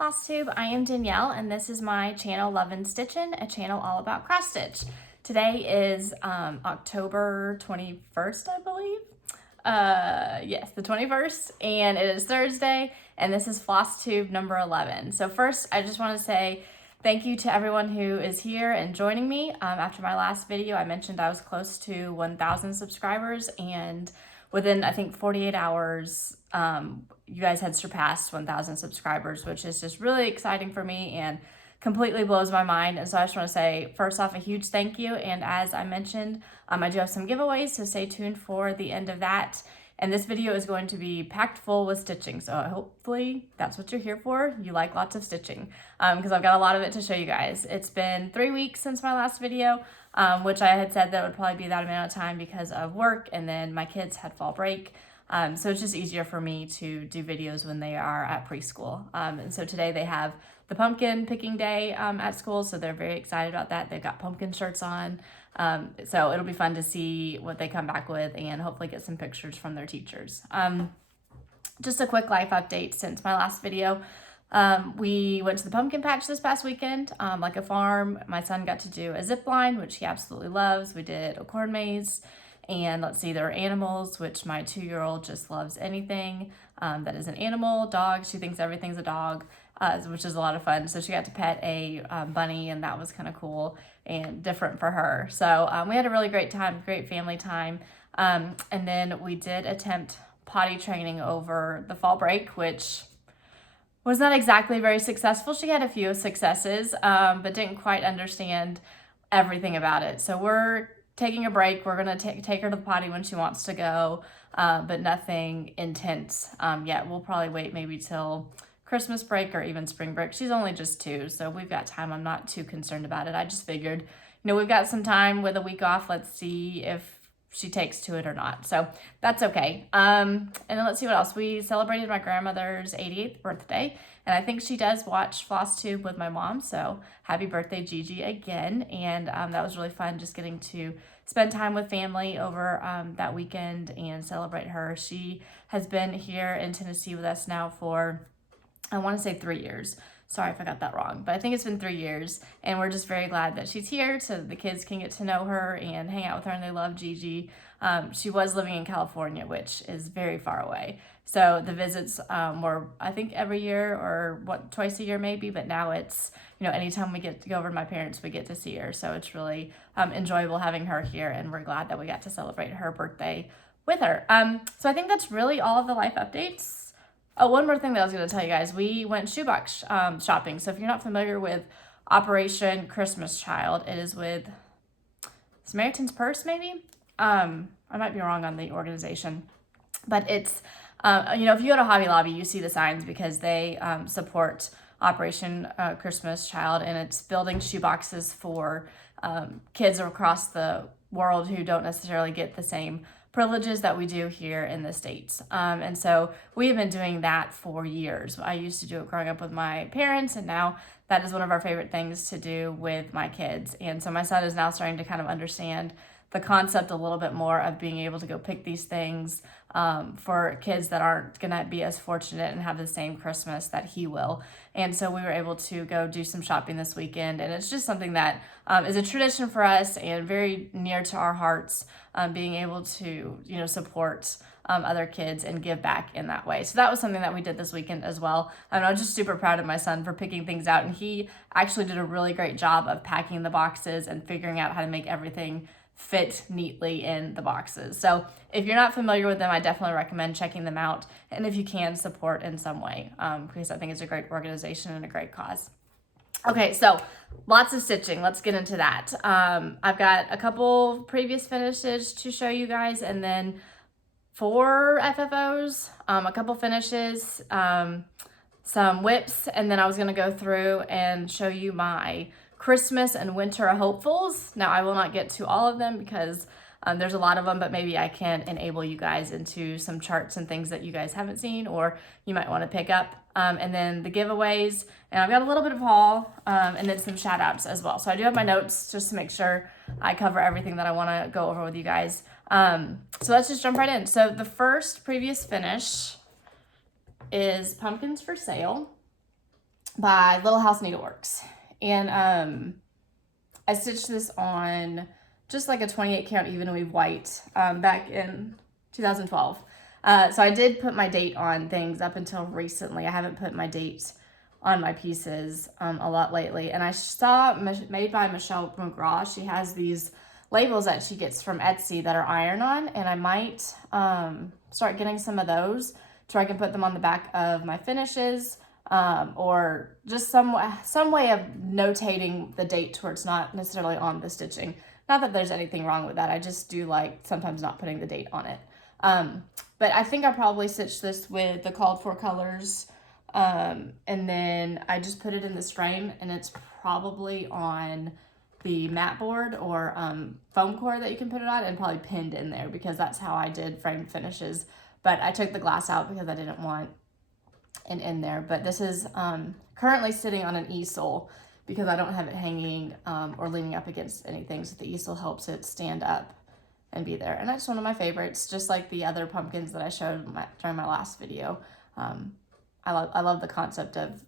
Flosstube, I am Danielle and this is my channel Lovin' Stitchin', a channel all about cross stitch. Today is October 21st, I believe. Yes, the 21st, and it is Thursday, and this is Flosstube number 11. So first, I just want to say thank you to everyone who is here and joining me. After my last video, I mentioned I was close to 1,000 subscribers, and within, I think, 48 hours, you guys had surpassed 1,000 subscribers, which is just really exciting for me and completely blows my mind. And so I just want to say, first off, a huge thank you. And as I mentioned, I do have some giveaways, so stay tuned for the end of that. And this video is going to be packed full with stitching. So hopefully that's what you're here for. You like lots of stitching, because I've got a lot of it to show you guys. It's been 3 weeks since my last video, which I had said that would probably be that amount of time because of work, and then my kids had fall break. So it's just easier for me to do videos when they are at preschool. And so today they have the pumpkin picking day at school, so they're very excited about that. They've got pumpkin shirts on. So it'll be fun to see what they come back with and hopefully get some pictures from their teachers. Just a quick life update since my last video. We went to the pumpkin patch this past weekend, like a farm. My son got to do a zip line, which he absolutely loves. We did a corn maze. And let's see, there are animals, which my 2-year-old just loves anything that is an animal. Dog, she thinks everything's a dog, which is a lot of fun. So she got to pet a bunny, and that was kind of cool and different for her. So we had a really great time, great family time. And then we did attempt potty training over the fall break, which was not exactly very successful. She had a few successes, but didn't quite understand everything about it. So we're taking a break. We're gonna take her to the potty when she wants to go, but nothing intense yet. We'll probably wait maybe till Christmas break or even spring break. She's only just 2, so we've got time. I'm not too concerned about it. I just figured, we've got some time with a week off. Let's see if she takes to it or not. So that's okay. And then let's see what else. We celebrated my grandmother's 88th birthday, and I think she does watch Flosstube with my mom. So happy birthday, Gigi, again. And that was really fun, just getting to spend time with family over that weekend and celebrate her. She has been here in Tennessee with us now for, I want to say 3 years. Sorry if I got that wrong, but I think it's been 3 years, and we're just very glad that she's here so the kids can get to know her and hang out with her, and they love Gigi. She was living in California, which is very far away. So the visits were, I think, every year or twice a year maybe, but now it's, anytime we get to go over to my parents, we get to see her. So it's really enjoyable having her here, and we're glad that we got to celebrate her birthday with her. So I think that's really all of the life updates. Oh, one more thing that I was going to tell you guys. We went shoebox shopping. So if you're not familiar with Operation Christmas Child, it is with Samaritan's Purse, maybe? I might be wrong on the organization. But it's, if you go to Hobby Lobby, you see the signs because they support Operation Christmas Child, and it's building shoeboxes for kids across the world who don't necessarily get the same privileges that we do here in the States. And so we have been doing that for years. I used to do it growing up with my parents, and now that is one of our favorite things to do with my kids. And so my son is now starting to kind of understand the concept a little bit more of being able to go pick these things for kids that aren't gonna be as fortunate and have the same Christmas that he will. And so we were able to go do some shopping this weekend, and it's just something that is a tradition for us and very near to our hearts, being able to, support other kids and give back in that way. So that was something that we did this weekend as well. And I was just super proud of my son for picking things out, and he actually did a really great job of packing the boxes and figuring out how to make everything fit neatly in the boxes. So if you're not familiar with them, I definitely recommend checking them out, and if you can, support in some way, because I think it's a great organization and a great cause. Okay, so lots of stitching. Let's get into that. I've got a couple previous finishes to show you guys, and then 4 FFOs, a couple finishes, some whips, and then I was going to go through and show you my Christmas and winter hopefuls. Now, I will not get to all of them because there's a lot of them, but maybe I can enable you guys into some charts and things that you guys haven't seen or you might want to pick up. And then the giveaways, and I've got a little bit of haul, and then some shout outs as well. So I do have my notes just to make sure I cover everything that I want to go over with you guys. So let's just jump right in. So the first previous finish is Pumpkins for Sale. by Little House Needleworks. And I stitched this on just like a 28 count even weave white back in 2012. So I did put my date on things up until recently. I haven't put my date on my pieces a lot lately. And I saw made by Michelle McGraw. She has these labels that she gets from Etsy that are iron-on, and I might start getting some of those so I can put them on the back of my finishes, or just some way of notating the date towards not necessarily on the stitching. Not that there's anything wrong with that. I just do like sometimes not putting the date on it. But I think I probably stitched this with the called for colors. And then I just put it in this frame, and it's probably on the mat board or foam core that you can put it on, and probably pinned in there because that's how I did frame finishes. But I took the glass out because I didn't want it in there. But this is currently sitting on an easel because I don't have it hanging or leaning up against anything, so the easel helps it stand up and be there. And that's one of my favorites, just like the other pumpkins that I showed during my last video. I love the concept of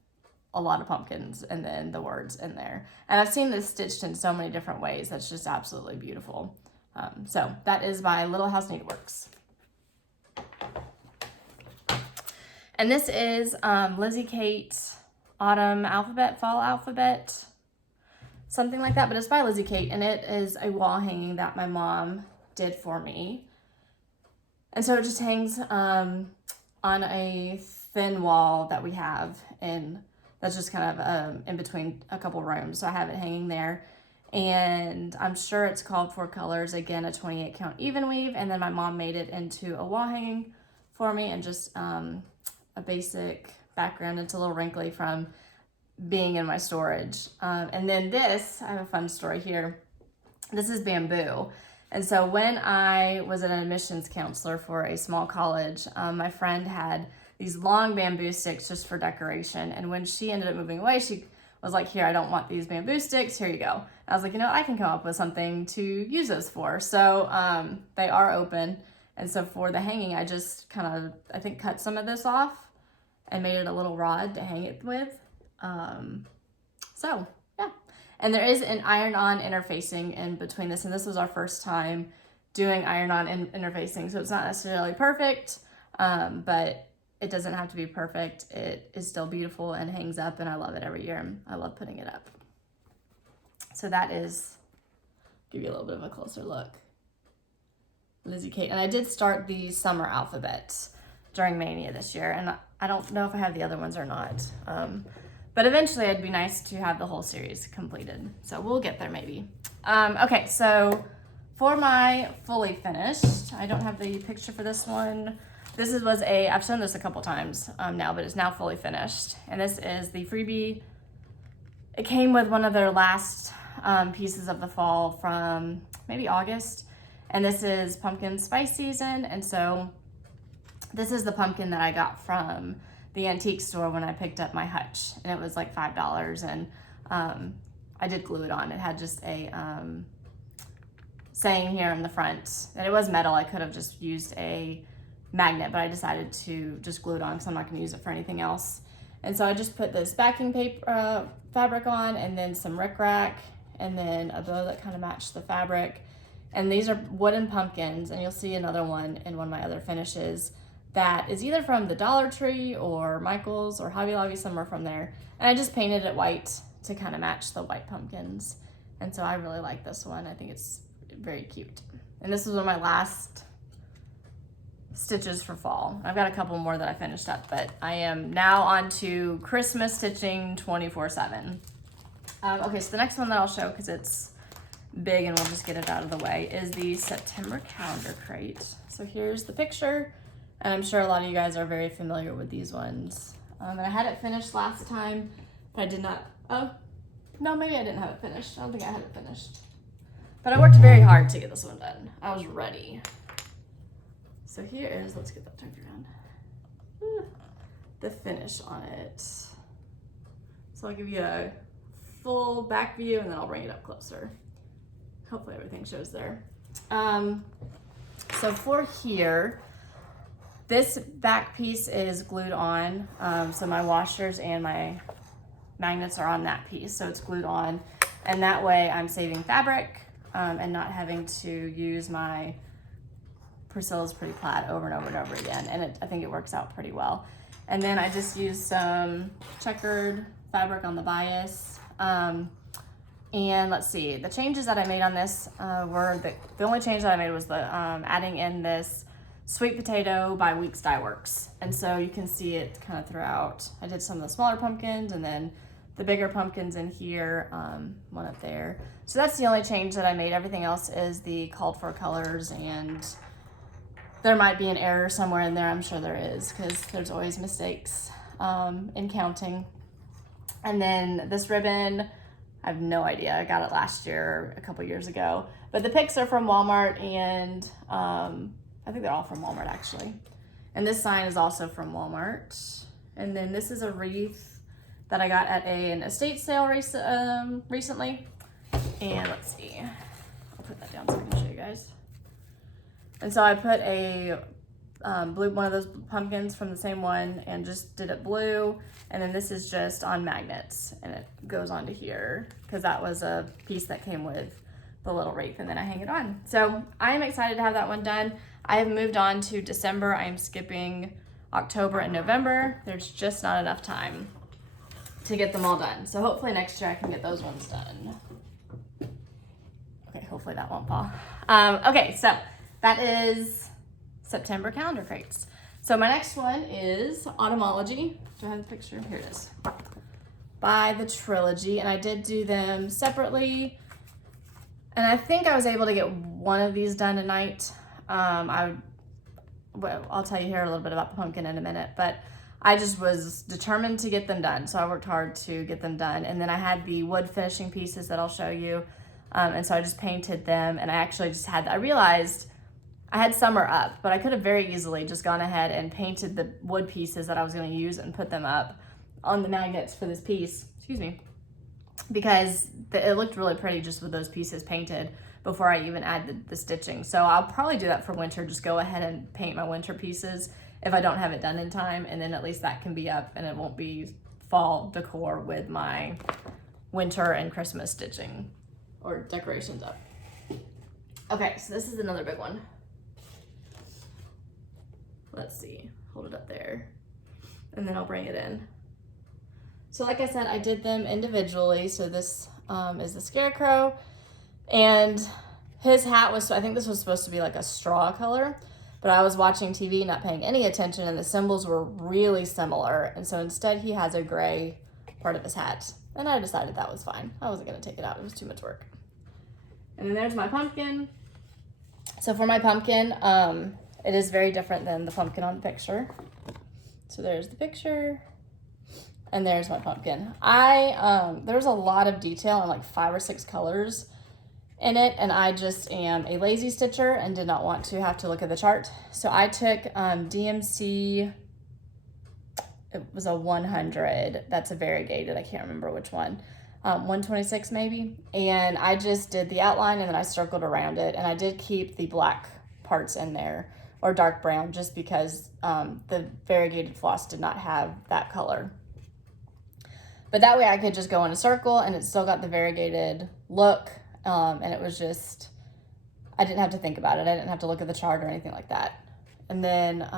a lot of pumpkins and then the words in there. And I've seen this stitched in so many different ways. That's just absolutely beautiful. So that is by Little House Needleworks. And this is Lizzie Kate Autumn Alphabet, Fall Alphabet, something like that. But it's by Lizzie Kate, and it is a wall hanging that my mom did for me. And so it just hangs on a thin wall that we have, and that's just kind of in between a couple rooms. So I have it hanging there, and I'm sure it's called for colors. Again, a 28 count even weave, and then my mom made it into a wall hanging for me, and just a basic background. It's a little wrinkly from being in my storage. And then this, I have a fun story here. This is bamboo. And so when I was an admissions counselor for a small college, my friend had these long bamboo sticks just for decoration. And when she ended up moving away, she was like, here, I don't want these bamboo sticks. Here you go. And I was like, I can come up with something to use those for. So they are open. And so for the hanging, I just kind of, I think, cut some of this off and made it a little rod to hang it with. So yeah. And there is an iron-on interfacing in between this. And this was our first time doing iron-on interfacing. So it's not necessarily perfect, but it doesn't have to be perfect. It is still beautiful and hangs up, and I love it every year. I love putting it up. So that is, give you a little bit of a closer look. Lizzie Kate. And I did start the summer alphabet during Mania this year, and I don't know if I have the other ones or not. But eventually it'd be nice to have the whole series completed. So we'll get there maybe. Okay, so for my fully finished, I don't have the picture for this one. This was I've shown this a couple times now, but it's now fully finished. And this is the freebie. It came with one of their last pieces of the fall from maybe August. And this is pumpkin spice season. And so this is the pumpkin that I got from the antique store when I picked up my hutch. And it was like $5. And I did glue it on. It had just a saying here in the front. And it was metal. I could have just used a magnet, but I decided to just glue it on because I'm not going to use it for anything else. And so I just put this backing paper fabric on, and then some rickrack, and then a bow that kind of matched the fabric. And these are wooden pumpkins, and you'll see another one in one of my other finishes that is either from the Dollar Tree or Michael's or Hobby Lobby, somewhere from there. And I just painted it white to kind of match the white pumpkins. And so I really like this one. I think it's very cute. And this is one of my last stitches for fall. I've got a couple more that I finished up, but I am now on to Christmas stitching 24/7. Okay, so the next one that I'll show, because it's big and we'll just get it out of the way, is the September calendar crate. So here's the picture, and I'm sure a lot of you guys are very familiar with these ones. And I had it finished last time, but I did not, no, maybe I didn't have it finished. I don't think I had it finished. But I worked very hard to get this one done. I was ready. So here is, let's get that turned around, the finish on it. So I'll give you a full back view and then I'll bring it up closer. Hopefully everything shows there. So for here, this back piece is glued on. So my washers and my magnets are on that piece, so it's glued on. And that way I'm saving fabric and not having to use my Priscilla's Pretty Plaid over and over and over again. And I think it works out pretty well. And then I just used some checkered fabric on the bias. And let's see, the changes that I made on this were, the only change that I made was the adding in this sweet potato by Weeks Dye Works. And so you can see it kind of throughout. I did some of the smaller pumpkins and then the bigger pumpkins in here, one up there. So that's the only change that I made. Everything else is the called for colors, and there might be an error somewhere in there. I'm sure there is, because there's always mistakes in counting. And then this ribbon, I have no idea. I got it last year, a couple years ago. But the picks are from Walmart, and I think they're all from Walmart actually. And this sign is also from Walmart. And then this is a wreath that I got at an estate sale recently. And let's see, I'll put that down so I can show you guys. And so I put a blue, one of those pumpkins from the same one, and just did it blue. And then this is just on magnets, and it goes onto here because that was a piece that came with the little wreath, and then I hang it on. So I am excited to have that one done. I have moved on to December. I am skipping October and November. There's just not enough time to get them all done. So hopefully next year I can get those ones done. Okay, hopefully that won't fall. Okay, so that is September calendar crates. So my next one is Automology. Do I have the picture? Here it is. By the Trilogy, and I did do them separately. And I think I was able to get one of these done tonight. Well, I'll tell you here a little bit about the pumpkin in a minute, but I just was determined to get them done. So I worked hard to get them done. And then I had the wood finishing pieces that I'll show you. And so I just painted them, and I actually just had, I realized I had summer up, but I could have very easily just gone ahead and painted the wood pieces that I was gonna use and put them up on the magnets for this piece, excuse me, because it looked really pretty just with those pieces painted before I even add the stitching. So I'll probably do that for winter, just go ahead and paint my winter pieces if I don't have it done in time, and then at least that can be up and it won't be fall decor with my winter and Christmas stitching or decorations up. Okay, so this is another big one. Let's see, hold it up there, and then I'll bring it in. So like I said, I did them individually. So this is the Scarecrow, and his hat was, I think this was supposed to be like a straw color, but I was watching TV, not paying any attention, and the symbols were really similar. And so instead he has a gray part of his hat, and I decided that was fine. I wasn't gonna take it out, it was too much work. And then there's my pumpkin. So for my pumpkin, it is very different than the pumpkin on the picture. So there's the picture, and there's my pumpkin. There's a lot of detail and like 5 or 6 colors in it, and I just am a lazy stitcher and did not want to have to look at the chart. So I took DMC, it was a 100, that's a variegated, I can't remember which one, 126 maybe, and I just did the outline and then I circled around it, and I did keep the black parts in there, or dark brown, just because the variegated floss did not have that color. But that way I could just go in a circle and it still got the variegated look, and it was just, I didn't have to think about it. I didn't have to look at the chart or anything like that. And then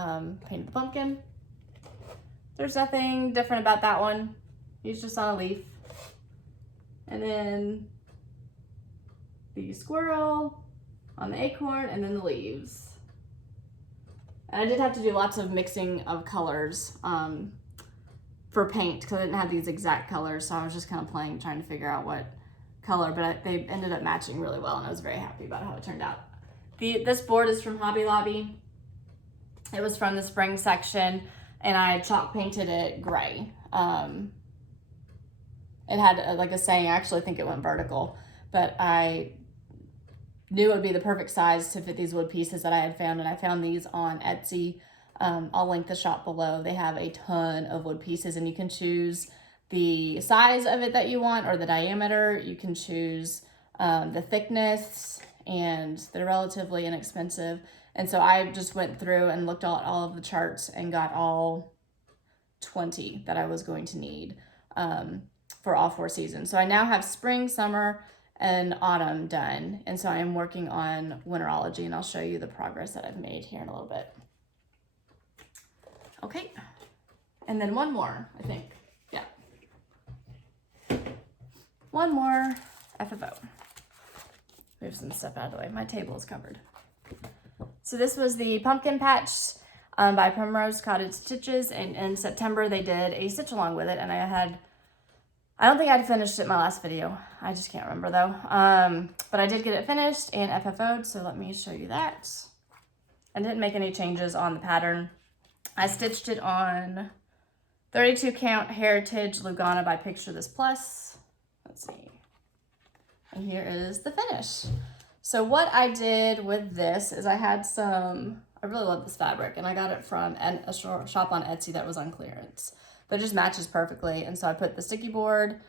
painted the pumpkin. There's nothing different about that one. He's just on a leaf. And then the squirrel on the acorn, and then the leaves. And I did have to do lots of mixing of colors for paint, because I didn't have these exact colors, so I was just kind of playing, trying to figure out what color, but they ended up matching really well, and I was very happy about how it turned out. This board is from Hobby Lobby. It was from the spring section, and I chalk painted it gray. It had like a saying, I actually think it went vertical, but I knew it would be the perfect size to fit these wood pieces that I had found, and I found these on Etsy. I'll link the shop below. They have a ton of wood pieces, and you can choose the size of it that you want, or the diameter. You can choose the thickness, and they're relatively inexpensive. And so I just went through and looked at all of the charts and got all 20 that I was going to need for all 4 seasons. So I now have spring, summer, and autumn done. And so I am working on winterology, and I'll show you the progress that I've made here in a little bit. Okay. And then one more, I think. Yeah. One more FFO. Move some stuff out of the way. My table is covered. So this was the pumpkin patch by Primrose Cottage Stitches, and in September they did a stitch along with it, and I don't think I'd finished it in my last video. I just can't remember though. But I did get it finished and FFO'd, so let me show you that. I didn't make any changes on the pattern. I stitched it on 32 count Heritage Lugana by Picture This Plus. Let's see. And here is the finish. So what I did with this is I had some, I really love this fabric, and I got it from a shop on Etsy that was on clearance. But it just matches perfectly. And so I put the sticky board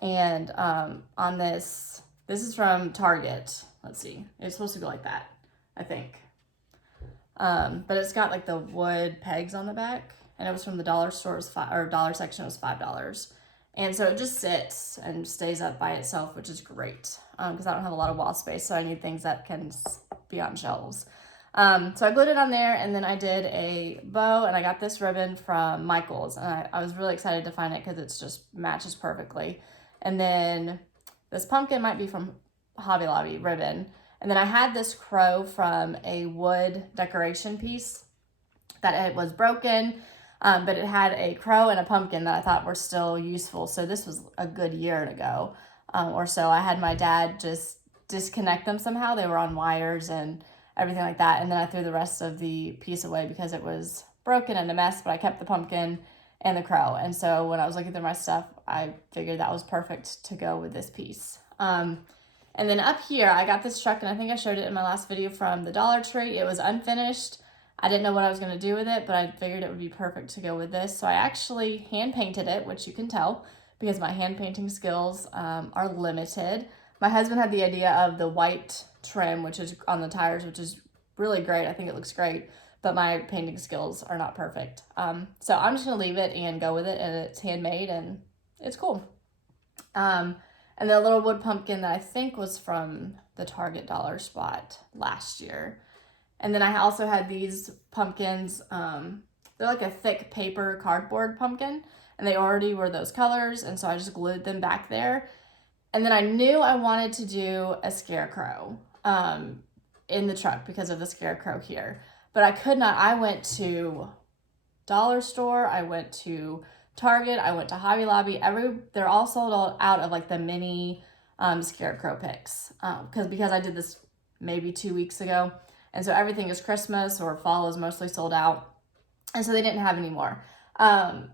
and on this is from Target. Let's see. It's supposed to go like that, I think. But it's got like the wood pegs on the back, and it was from the dollar store, dollar section, it was $5. And so it just sits and stays up by itself, which is great because I don't have a lot of wall space, so I need things that can be on shelves. So I glued it on there, and then I did a bow, and I got this ribbon from Michael's, and I was really excited to find it because it just matches perfectly. And then this pumpkin might be from Hobby Lobby ribbon. And then I had this crow from a wood decoration piece that it was broken, but it had a crow and a pumpkin that I thought were still useful. So this was a good year ago or so. I had my dad just disconnect them somehow. They were on wires and everything like that. And then I threw the rest of the piece away because it was broken and a mess, but I kept the pumpkin and the crow. And so when I was looking through my stuff, I figured that was perfect to go with this piece. And then up here, I got this truck, and I think I showed it in my last video from the Dollar Tree. It was unfinished. I didn't know what I was going to do with it, but I figured it would be perfect to go with this. So I actually hand painted it, which you can tell because my hand painting skills are limited. My husband had the idea of the white trim, which is on the tires, which is really great. I think it looks great, but my painting skills are not perfect. So I'm just going to leave it and go with it, and it's handmade, and it's cool. And the little wood pumpkin that I think was from the Target dollar spot last year. And then I also had these pumpkins. They're like a thick paper cardboard pumpkin, and they already were those colors, and so I just glued them back there. And then I knew I wanted to do a scarecrow in the truck because of the scarecrow here. But I could not. I went to Dollar Store. I went to Target. I went to Hobby Lobby. They're all sold out of like the mini scarecrow picks because I did this maybe 2 weeks ago. And so everything is Christmas or fall is mostly sold out. And so they didn't have any more.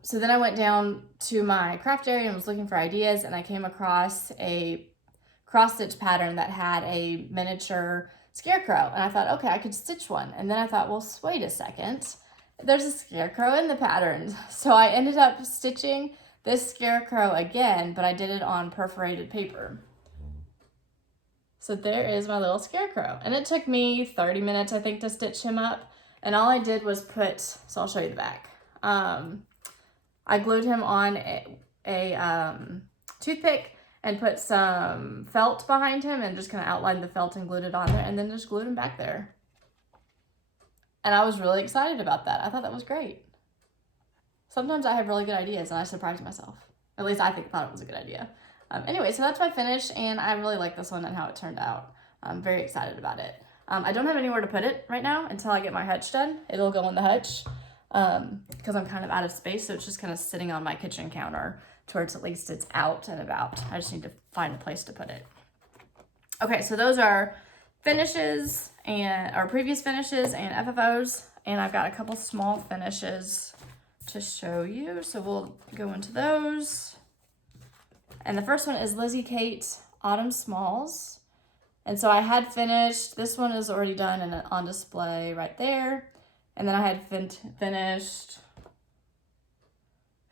So then I went down to my craft area and was looking for ideas, and I came across a cross stitch pattern that had a miniature scarecrow. And I thought, okay, I could stitch one. And then I thought, well, wait a second. There's a scarecrow in the pattern. So I ended up stitching this scarecrow again, but I did it on perforated paper. So there is my little scarecrow. And it took me 30 minutes, I think, to stitch him up. And all I did was so I'll show you the back. I glued him on a toothpick and put some felt behind him and just kind of outlined the felt and glued it on there, and then just glued him back there. And I was really excited about that. I thought that was great. Sometimes I have really good ideas and I surprise myself. At least I thought it was a good idea. Anyway, so that's my finish, and I really like this one and how it turned out. I'm very excited about it. I don't have anywhere to put it right now until I get my hutch done. It'll go in the hutch because I'm kind of out of space, so it's just kind of sitting on my kitchen counter towards at least it's out and about. I just need to find a place to put it. Okay, so those are finishes or previous finishes and FFOs, and I've got a couple small finishes to show you, so we'll go into those. And the first one is Lizzie Kate Autumn Smalls. And so I had finished, this one is already done and on display right there. And then I had finished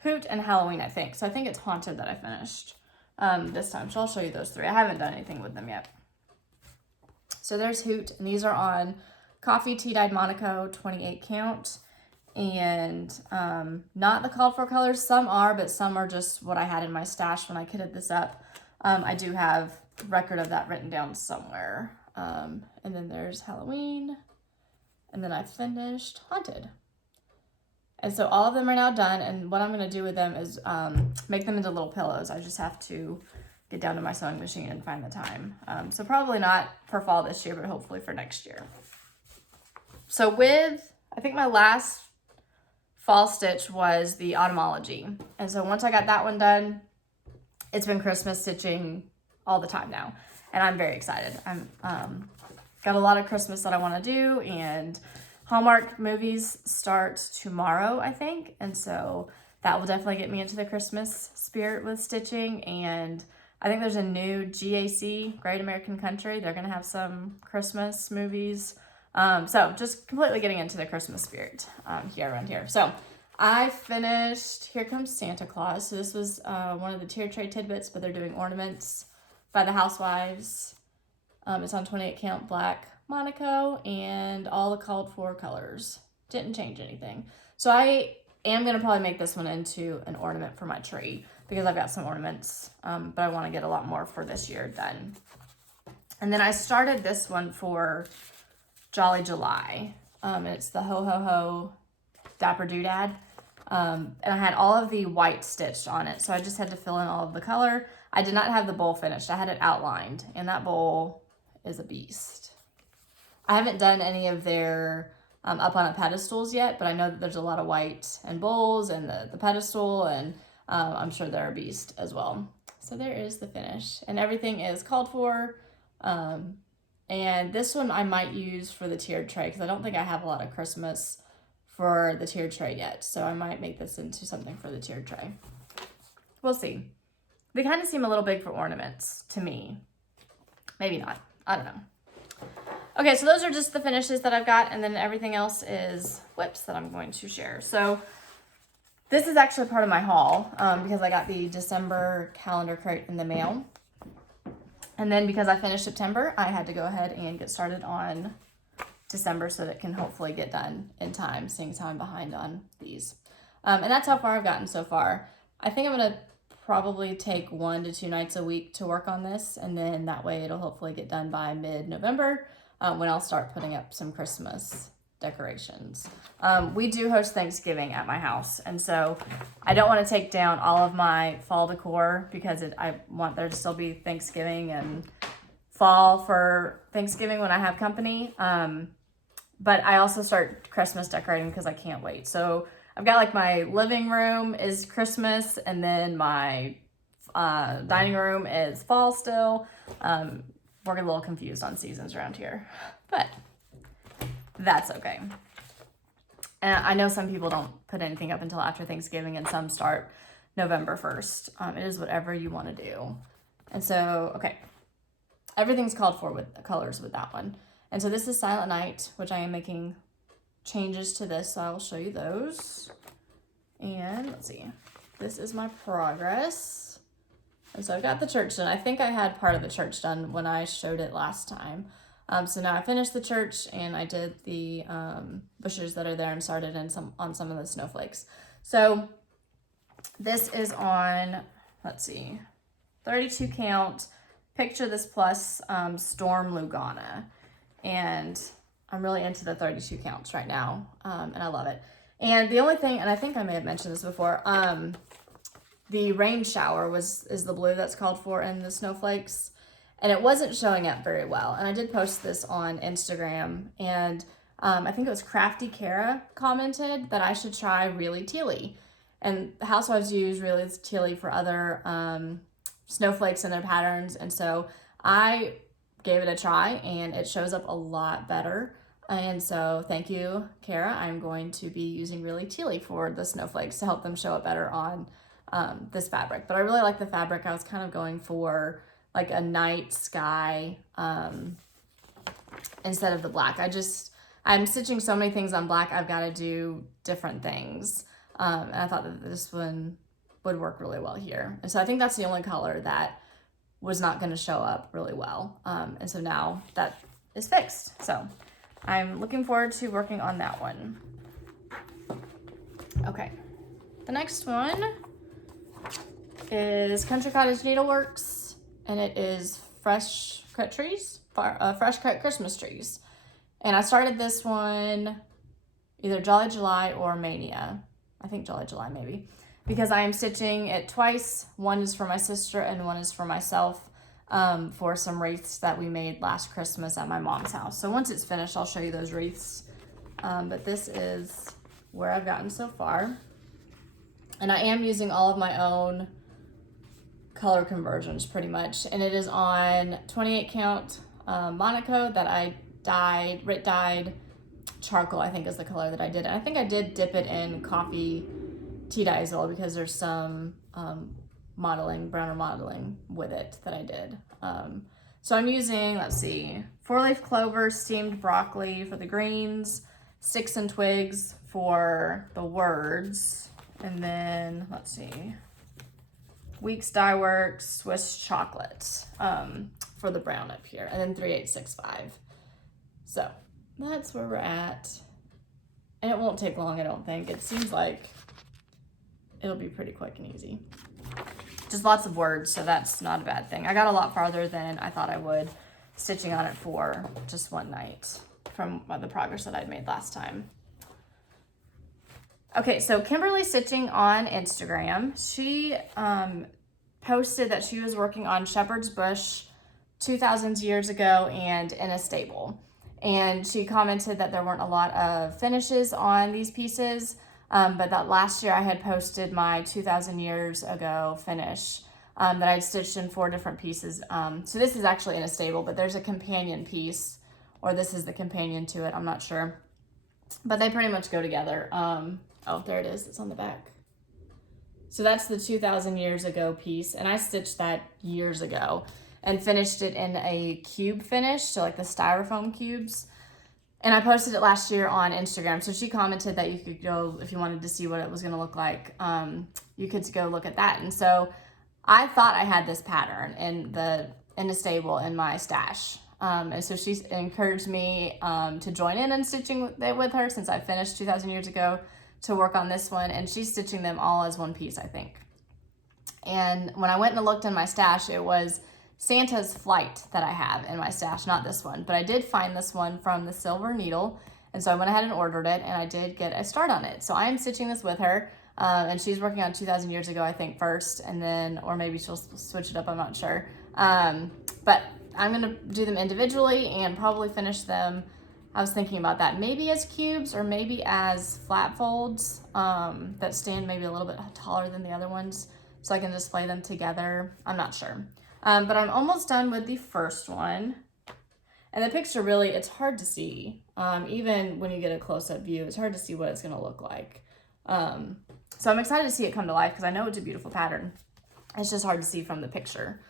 Hoot and Halloween, I think. So I think it's Haunted that I finished this time. So I'll show you those three. I haven't done anything with them yet. So there's Hoot, and these are on Coffee Tea Dyed Monaco 28 count. and not the called for colors. Some are, but some are just what I had in my stash when I kitted this up. I do have record of that written down somewhere. And then there's Halloween, and then I finished Haunted. And so all of them are now done, and what I'm going to do with them is make them into little pillows. I just have to get down to my sewing machine and find the time. So probably not for fall this year, but hopefully for next year. So I think my last fall stitch was the Automology. And so once I got that one done, it's been Christmas stitching all the time now. And I'm very excited. I'm got a lot of Christmas that I want to do, and Hallmark movies start tomorrow, I think. And so that will definitely get me into the Christmas spirit with stitching. And I think there's a new GAC, Great American Country. They're going to have some Christmas movies. So just completely getting into the Christmas spirit here around here. So I finished Here Comes Santa Claus. So this was one of the tier tray tidbits, but they're doing Ornaments by the Housewives. It's on 28 count black Monaco and all the called for colors. Didn't change anything. So I am going to probably make this one into an ornament for my tree because I've got some ornaments, but I want to get a lot more for this year done. And then I started this one for Jolly July. It's the Ho Ho Ho Dapper Doodad. And I had all of the white stitched on it, so I just had to fill in all of the color. I did not have the bowl finished. I had it outlined, and that bowl is a beast. I haven't done any of their up on a pedestals yet, but I know that there's a lot of white and bowls and the pedestal, and I'm sure they're a beast as well. So there is the finish, and everything is called for. And this one I might use for the tiered tray because I don't think I have a lot of Christmas for the tiered tray yet. So I might make this into something for the tiered tray. We'll see. They kind of seem a little big for ornaments to me. Maybe not. I don't know. Okay, so those are just the finishes that I've got, and then everything else is WIPs that I'm going to share. So this is actually part of my haul because I got the December calendar crate in the mail. And then because I finished September, I had to go ahead and get started on December so that it can hopefully get done in time, seeing as how I'm behind on these. And that's how far I've gotten so far. I think I'm going to probably take 1 to 2 nights a week to work on this, and then that way it'll hopefully get done by mid-November when I'll start putting up some Christmas decorations. We do host Thanksgiving at my house, and so I don't want to take down all of my fall decor because I want there to still be Thanksgiving and fall for Thanksgiving when I have company. But I also start Christmas decorating because I can't wait. So I've got like my living room is Christmas, and then my dining room is fall still. We're a little confused on seasons around here, but that's okay. And I know some people don't put anything up until after Thanksgiving, and some start November 1st. It is whatever you want to do. And so, okay, everything's called for with the colors with that one. And so this is Silent Night, which I am making changes to this, so I will show you those. And let's see, this is my progress. And so I've got the church done. I think I had part of the church done when I showed it last time. So now I finished the church, and I did the bushes that are there and started on some of the snowflakes. So this is on, let's see, 32 count, Picture This Plus Storm Lugana. And I'm really into the 32 counts right now, and I love it. And the only thing, and I think I may have mentioned this before, the rain shower is the blue that's called for in the snowflakes. And it wasn't showing up very well. And I did post this on Instagram, and I think it was Crafty Kara commented that I should try Really Tealy. And housewives use Really Tealy for other snowflakes and their patterns. And so I gave it a try, and it shows up a lot better. And so thank you, Kara. I'm going to be using Really Tealy for the snowflakes to help them show up better on this fabric. But I really like the fabric. I was kind of going for like a night sky instead of the black. I'm stitching so many things on black, I've got to do different things. And I thought that this one would work really well here. And so I think that's the only color that was not going to show up really well. And so now that is fixed. So I'm looking forward to working on that one. Okay, the next one is Country Cottage Needleworks, and it is fresh cut trees, fresh cut Christmas trees. And I started this one either Jolly July or Mania. I think Jolly July maybe, because I am stitching it twice. One is for my sister and one is for myself, for some wreaths that we made last Christmas at my mom's house. So once it's finished, I'll show you those wreaths. But this is where I've gotten so far. And I am using all of my own color conversions pretty much. And it is on 28 count Monaco that I dyed charcoal, I think is the color that I did. And I think I did dip it in coffee tea dye as well, because there's some browner modeling with it that I did. So I'm using, let's see, 4-leaf clover, steamed broccoli for the greens, sticks and twigs for the words, and then let's see, Weeks Dye Works Swiss chocolate for the brown up here, and then 3865. So that's where we're at, and it won't take long, I don't think. It seems like it'll be pretty quick and easy. Just lots of words, so that's not a bad thing. I got a lot farther than I thought I would stitching on it for just one night from the progress that I'd made last time. Okay, so Kimberly Stitching on Instagram, she posted that she was working on Shepards Bush 2000 years ago and in a stable. And she commented that there weren't a lot of finishes on these pieces, but that last year I had posted my 2000 years ago finish that I'd stitched in 4 different pieces. So this is actually in a stable, but there's a companion piece, or this is the companion to it, I'm not sure. But they pretty much go together. Oh, there it is, it's on the back. So that's the 2000 years ago piece, and I stitched that years ago and finished it in a cube finish, so like the styrofoam cubes. And I posted it last year on Instagram. So she commented that you could go, if you wanted to see what it was gonna look like, you could go look at that. And so I thought I had this pattern in the stable in my stash. And so she encouraged me to join in and stitching with her, since I finished 2000 years ago, to work on this one. And she's stitching them all as one piece, I think. And when I went and looked in my stash, it was Santa's Flight that I have in my stash, not this one. But I did find this one from the Silver Needle, and so I went ahead and ordered it, and I did get a start on it. So I am stitching this with her, and she's working on 2000 years ago, I think, first, and then, or maybe she'll switch it up, I'm not sure. But I'm gonna do them individually and probably finish them. I was thinking about that, maybe as cubes or maybe as flat folds that stand maybe a little bit taller than the other ones, so I can display them together. I'm not sure. But I'm almost done with the first one. And the picture really, it's hard to see. Even when you get a close-up view, it's hard to see what it's gonna look like. So I'm excited to see it come to life, because I know it's a beautiful pattern. It's just hard to see from the picture.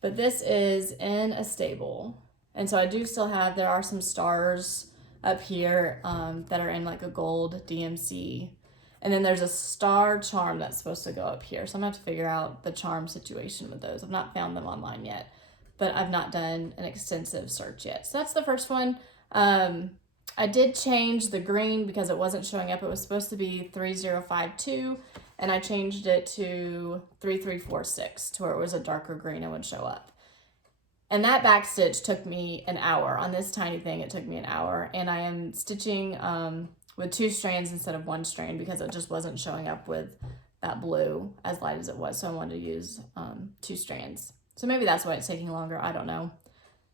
But this is in a stable. And so I do still have, there are some stars up here that are in like a gold DMC. And then there's a star charm that's supposed to go up here. So I'm gonna have to figure out the charm situation with those. I've not found them online yet, but I've not done an extensive search yet. So that's the first one. I did change the green because it wasn't showing up. It was supposed to be 3052, and I changed it to 3346 to where it was a darker green and would show up. And that back stitch took me an hour. On this tiny thing, it took me an hour. And I am stitching with 2 strands instead of 1 strand, because it just wasn't showing up with that blue as light as it was. So I wanted to use 2 strands. So maybe that's why it's taking longer, I don't know.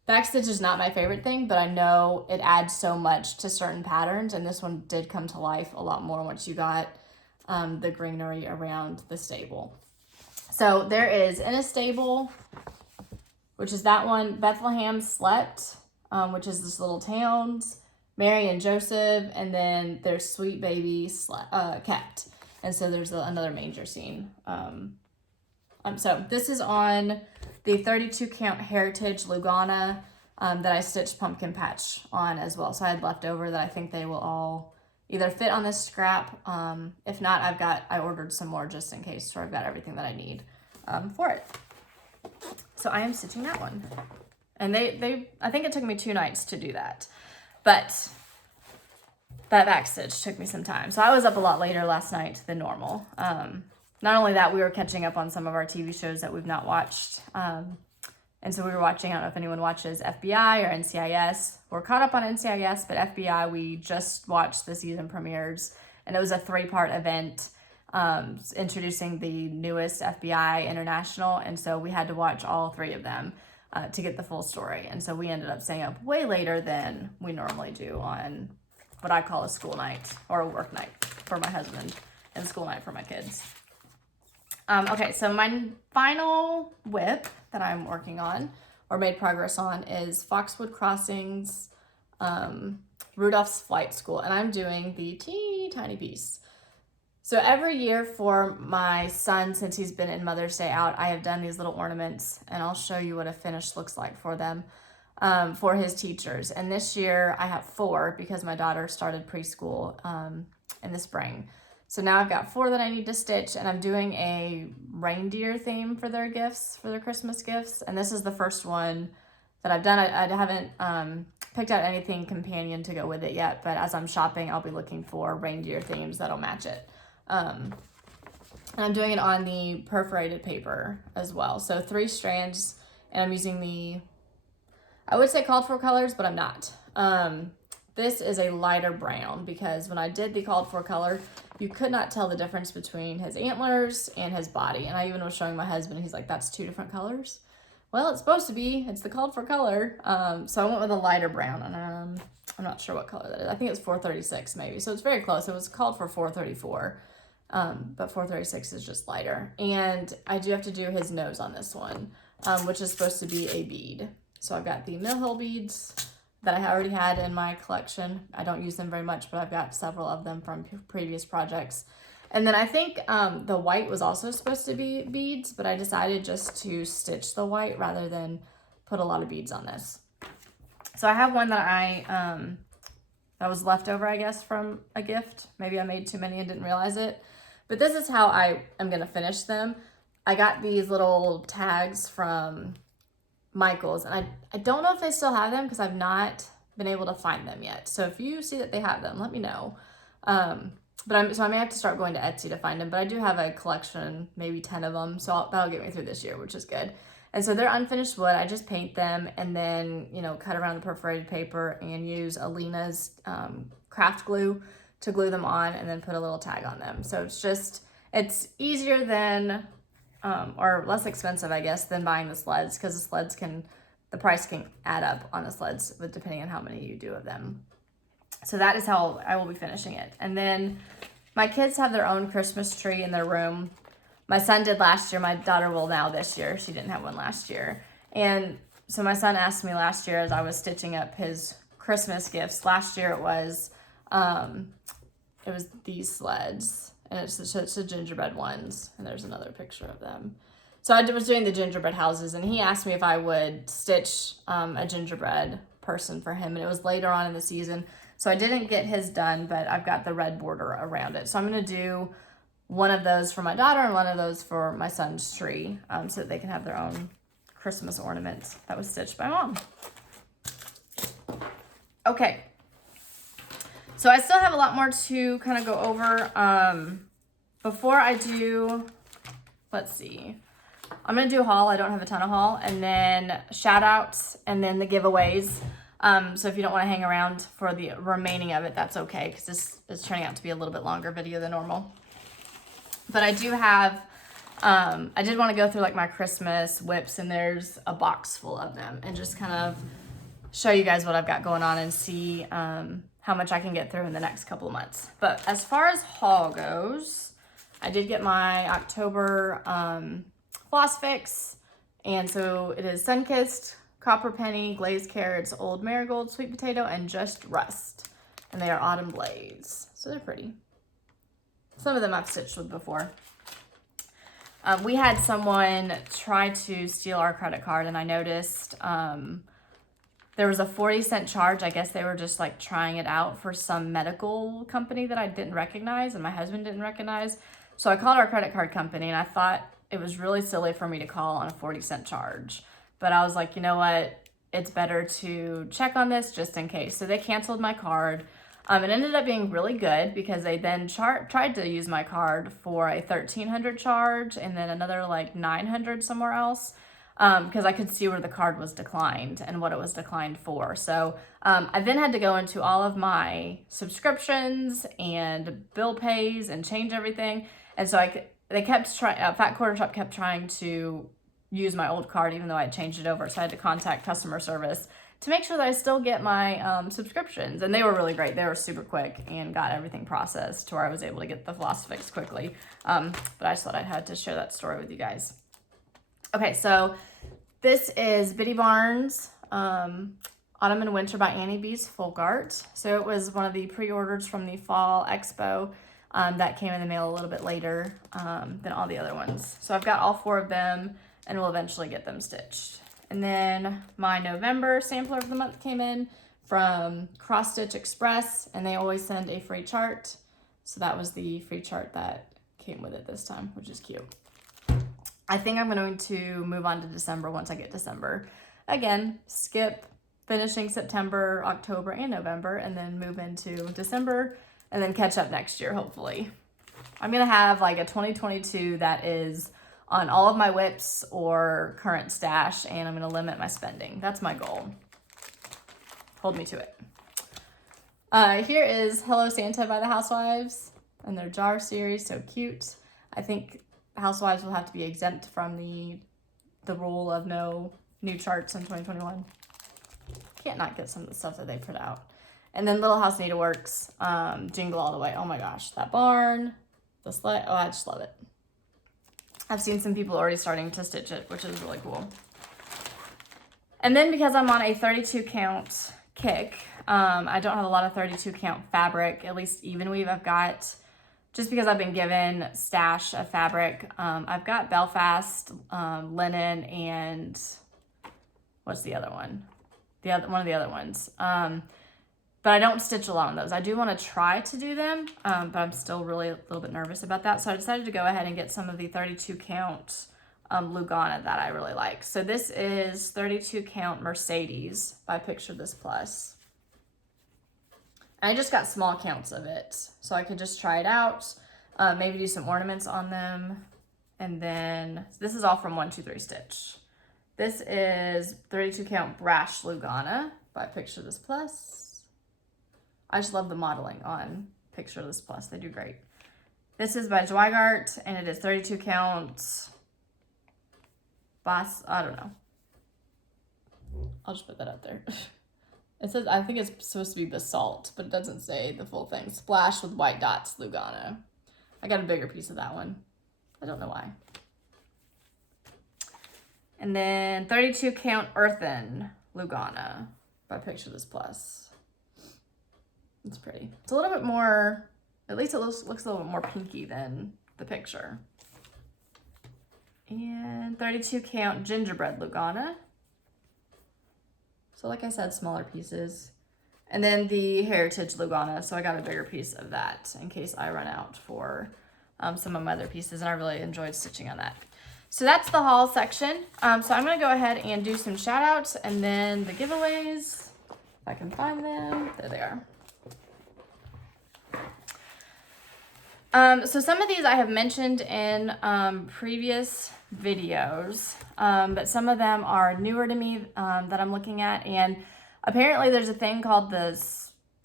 Backstitch is not my favorite thing, but I know it adds so much to certain patterns, and this one did come to life a lot more once you got the greenery around the stable. So there is in a stable, which is that one, Bethlehem Slept, which is this little towns, Mary and Joseph, and then there's Sweet Baby Kept. And so there's another manger scene. So this is on the 32 count Heritage Lugana that I stitched Pumpkin Patch on as well. So I had left over that I think they will all either fit on this scrap. If not, I ordered some more just in case, so I've got everything that I need for it. So I am stitching that one. And I think it took me 2 nights to do that. But that backstitch took me some time. So I was up a lot later last night than normal. Not only that, we were catching up on some of our TV shows that we've not watched. And so we were watching, I don't know if anyone watches FBI or NCIS. We're caught up on NCIS, but FBI, we just watched the season premieres. And it was a 3-part event introducing the newest FBI International. And so we had to watch all 3 of them to get the full story. And so we ended up staying up way later than we normally do on what I call a school night or a work night for my husband and school night for my kids. Okay, so my final WIP that I'm working on or made progress on is Foxwood Crossings Rudolph's Flight School, and I'm doing the teeny tiny piece. So every year for my son, since he's been in Mother's Day out, I have done these little ornaments, and I'll show you what a finish looks like for them, for his teachers. And this year I have 4 because my daughter started preschool in the spring. So now I've got 4 that I need to stitch, and I'm doing a reindeer theme for their gifts, for their Christmas gifts. And this is the first one that I've done. I haven't picked out anything companion to go with it yet, but as I'm shopping, I'll be looking for reindeer themes that'll match it. And I'm doing it on the perforated paper as well. So 3 strands, and I'm using the, I would say called for colors, but I'm not. This is a lighter brown because when I did the called for color, you could not tell the difference between his antlers and his body. And I even was showing my husband, he's like, that's 2 different colors. Well, it's supposed to be, it's the called for color. So I went with a lighter brown, and I'm not sure what color that is. I think it's 436 maybe. So it's very close. It was called for 434, but 436 is just lighter. And I do have to do his nose on this one, which is supposed to be a bead. So I've got the Mill Hill beads that I already had in my collection. I don't use them very much, but I've got several of them from previous projects. And then I think the white was also supposed to be beads, but I decided just to stitch the white rather than put a lot of beads on this. So I have one that that was left over, I guess, from a gift. Maybe I made too many and didn't realize it. But this is how I am gonna finish them. I got these little tags from Michael's, and I don't know if they still have them because I've not been able to find them yet. So if you see that they have them, let me know. So I may have to start going to Etsy to find them, but I do have a collection, maybe 10 of them, so that'll get me through this year, which is good. And so they're unfinished wood. I just paint them and then, you know, cut around the perforated paper and use Alina's craft glue to glue them on and then put a little tag on them. So it's easier than, or less expensive, I guess, than buying the sleds, because the sleds the price can add up on the sleds depending on how many you do of them. So that is how I will be finishing it. And then my kids have their own Christmas tree in their room. My son did last year. My daughter will now this year. She didn't have one last year. And so my son asked me last year as I was stitching up his Christmas gifts. Last year it was these sleds. And it's the gingerbread ones. And there's another picture of them. So I was doing the gingerbread houses, and he asked me if I would stitch a gingerbread person for him. And it was later on in the season. So I didn't get his done, but I've got the red border around it. So I'm going to do one of those for my daughter and one of those for my son's tree, so that they can have their own Christmas ornaments that was stitched by Mom. Okay. So I still have a lot more to kind of go over. Before I do, let's see. I'm going to do a haul. I don't have a ton of haul. And then shout outs and then the giveaways. So if you don't want to hang around for the remaining of it, that's okay, because this is turning out to be a little bit longer video than normal. But I do have, I did want to go through like my Christmas WIPs, and there's a box full of them, and just kind of show you guys what I've got going on and see how much I can get through in the next couple of months. But as far as haul goes, I did get my October floss fix, and so it is Sunkissed, Copper Penny, Glazed Carrots, Old Marigold, Sweet Potato, and Just Rust. And they are Autumn Blaze. So they're pretty. Some of them I've stitched with before. We had someone try to steal our credit card, and I noticed there was a 40-cent charge. I guess they were just like trying it out for some medical company that I didn't recognize and my husband didn't recognize. So I called our credit card company, and I thought it was really silly for me to call on a 40-cent charge. But I was like, you know what? It's better to check on this just in case. So they canceled my card. It ended up being really good because they then tried to use my card for a $1,300 charge and then another like $900 somewhere else, because I could see where the card was declined and what it was declined for. So I then had to go into all of my subscriptions and bill pays and change everything. And so they kept trying, Fat Quarter Shop kept trying to use my old card even though I had changed it over. So I had to contact customer service to make sure that I still get my subscriptions. And they were really great. They were super quick and got everything processed to where I was able to get the floss fixed quickly. But I just thought I had to share that story with you guys. Okay, so this is Bitty Barnes, Autumn and Winter by Annie B's Folk Art. So it was one of the pre-orders from the Fall Expo that came in the mail a little bit later than all the other ones. So I've got all 4 of them and we'll eventually get them stitched. And then my November sampler of the month came in from Cross Stitch Express, and they always send a free chart. So that was the free chart that came with it this time, which is cute. I think I'm going to move on to December once I get December. Again, skip finishing September, October, and November, and then move into December, and then catch up next year, hopefully. I'm going to have like a 2022 that is on all of my WIPs or current stash, and I'm going to limit my spending. That's my goal. Hold me to it. Here is Hello Santa by the Housewives and their jar series. So cute. I think Housewives will have to be exempt from the rule of no new charts in 2021. Can't not get some of the stuff that they put out. And then Little House Needleworks, Jingle All the Way. Oh my gosh, that barn, the sleigh. Oh, I just love it. I've seen some people already starting to stitch it, which is really cool. And then because I'm on a 32 count kick, I don't have a lot of 32 count fabric, at least even weave. I've got, just because I've been given stash of fabric, I've got Belfast, linen, and what's the other one? One of the other ones. But I don't stitch a lot on those. I do want to try to do them, but I'm still really a little bit nervous about that. So I decided to go ahead and get some of the 32 count Lugana that I really like. So this is 32 count Mercedes by Picture This Plus. I just got small counts of it, so I could just try it out, maybe do some ornaments on them. And then this is all from 123 Stitch. This is 32 count Brash Lugana by Picture This Plus. I just love the modeling on Picture This Plus. They do great. This is by Zweigart, and it is 32 count Boss. I don't know. I'll just put that up there. It says, I think it's supposed to be Basalt, but it doesn't say the full thing. Splash with white dots, Lugana. I got a bigger piece of that one. I don't know why. And then 32 count Earthen Lugana by Picture This Plus. It's pretty. It's a little bit more, at least it looks a little bit more pinky than the picture. And 32 count Gingerbread Lugana. So like I said, smaller pieces. And then the Heritage Lugana, so I got a bigger piece of that in case I run out for some of my other pieces, and I really enjoyed stitching on that. So that's the haul section. So I'm going to go ahead and do some shout outs and then the giveaways, if I can find them. There they are. So some of these I have mentioned in previous videos, but some of them are newer to me that I'm looking at, and apparently there's a thing called the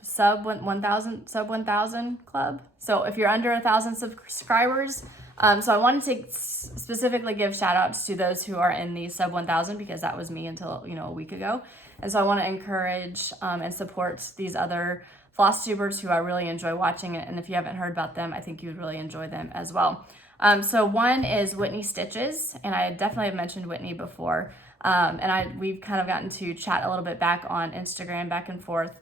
sub 1000 club. So if you're under 1,000 subscribers, so I wanted to specifically give shout outs to those who are in the sub 1000 because that was me until a week ago, and so I want to encourage and support these other Flosstubers who I really enjoy watching, and if you haven't heard about them, I think you would really enjoy them as well. So one is Whitney Stitches, and I definitely have mentioned Whitney before, and we've kind of gotten to chat a little bit back on Instagram, back and forth.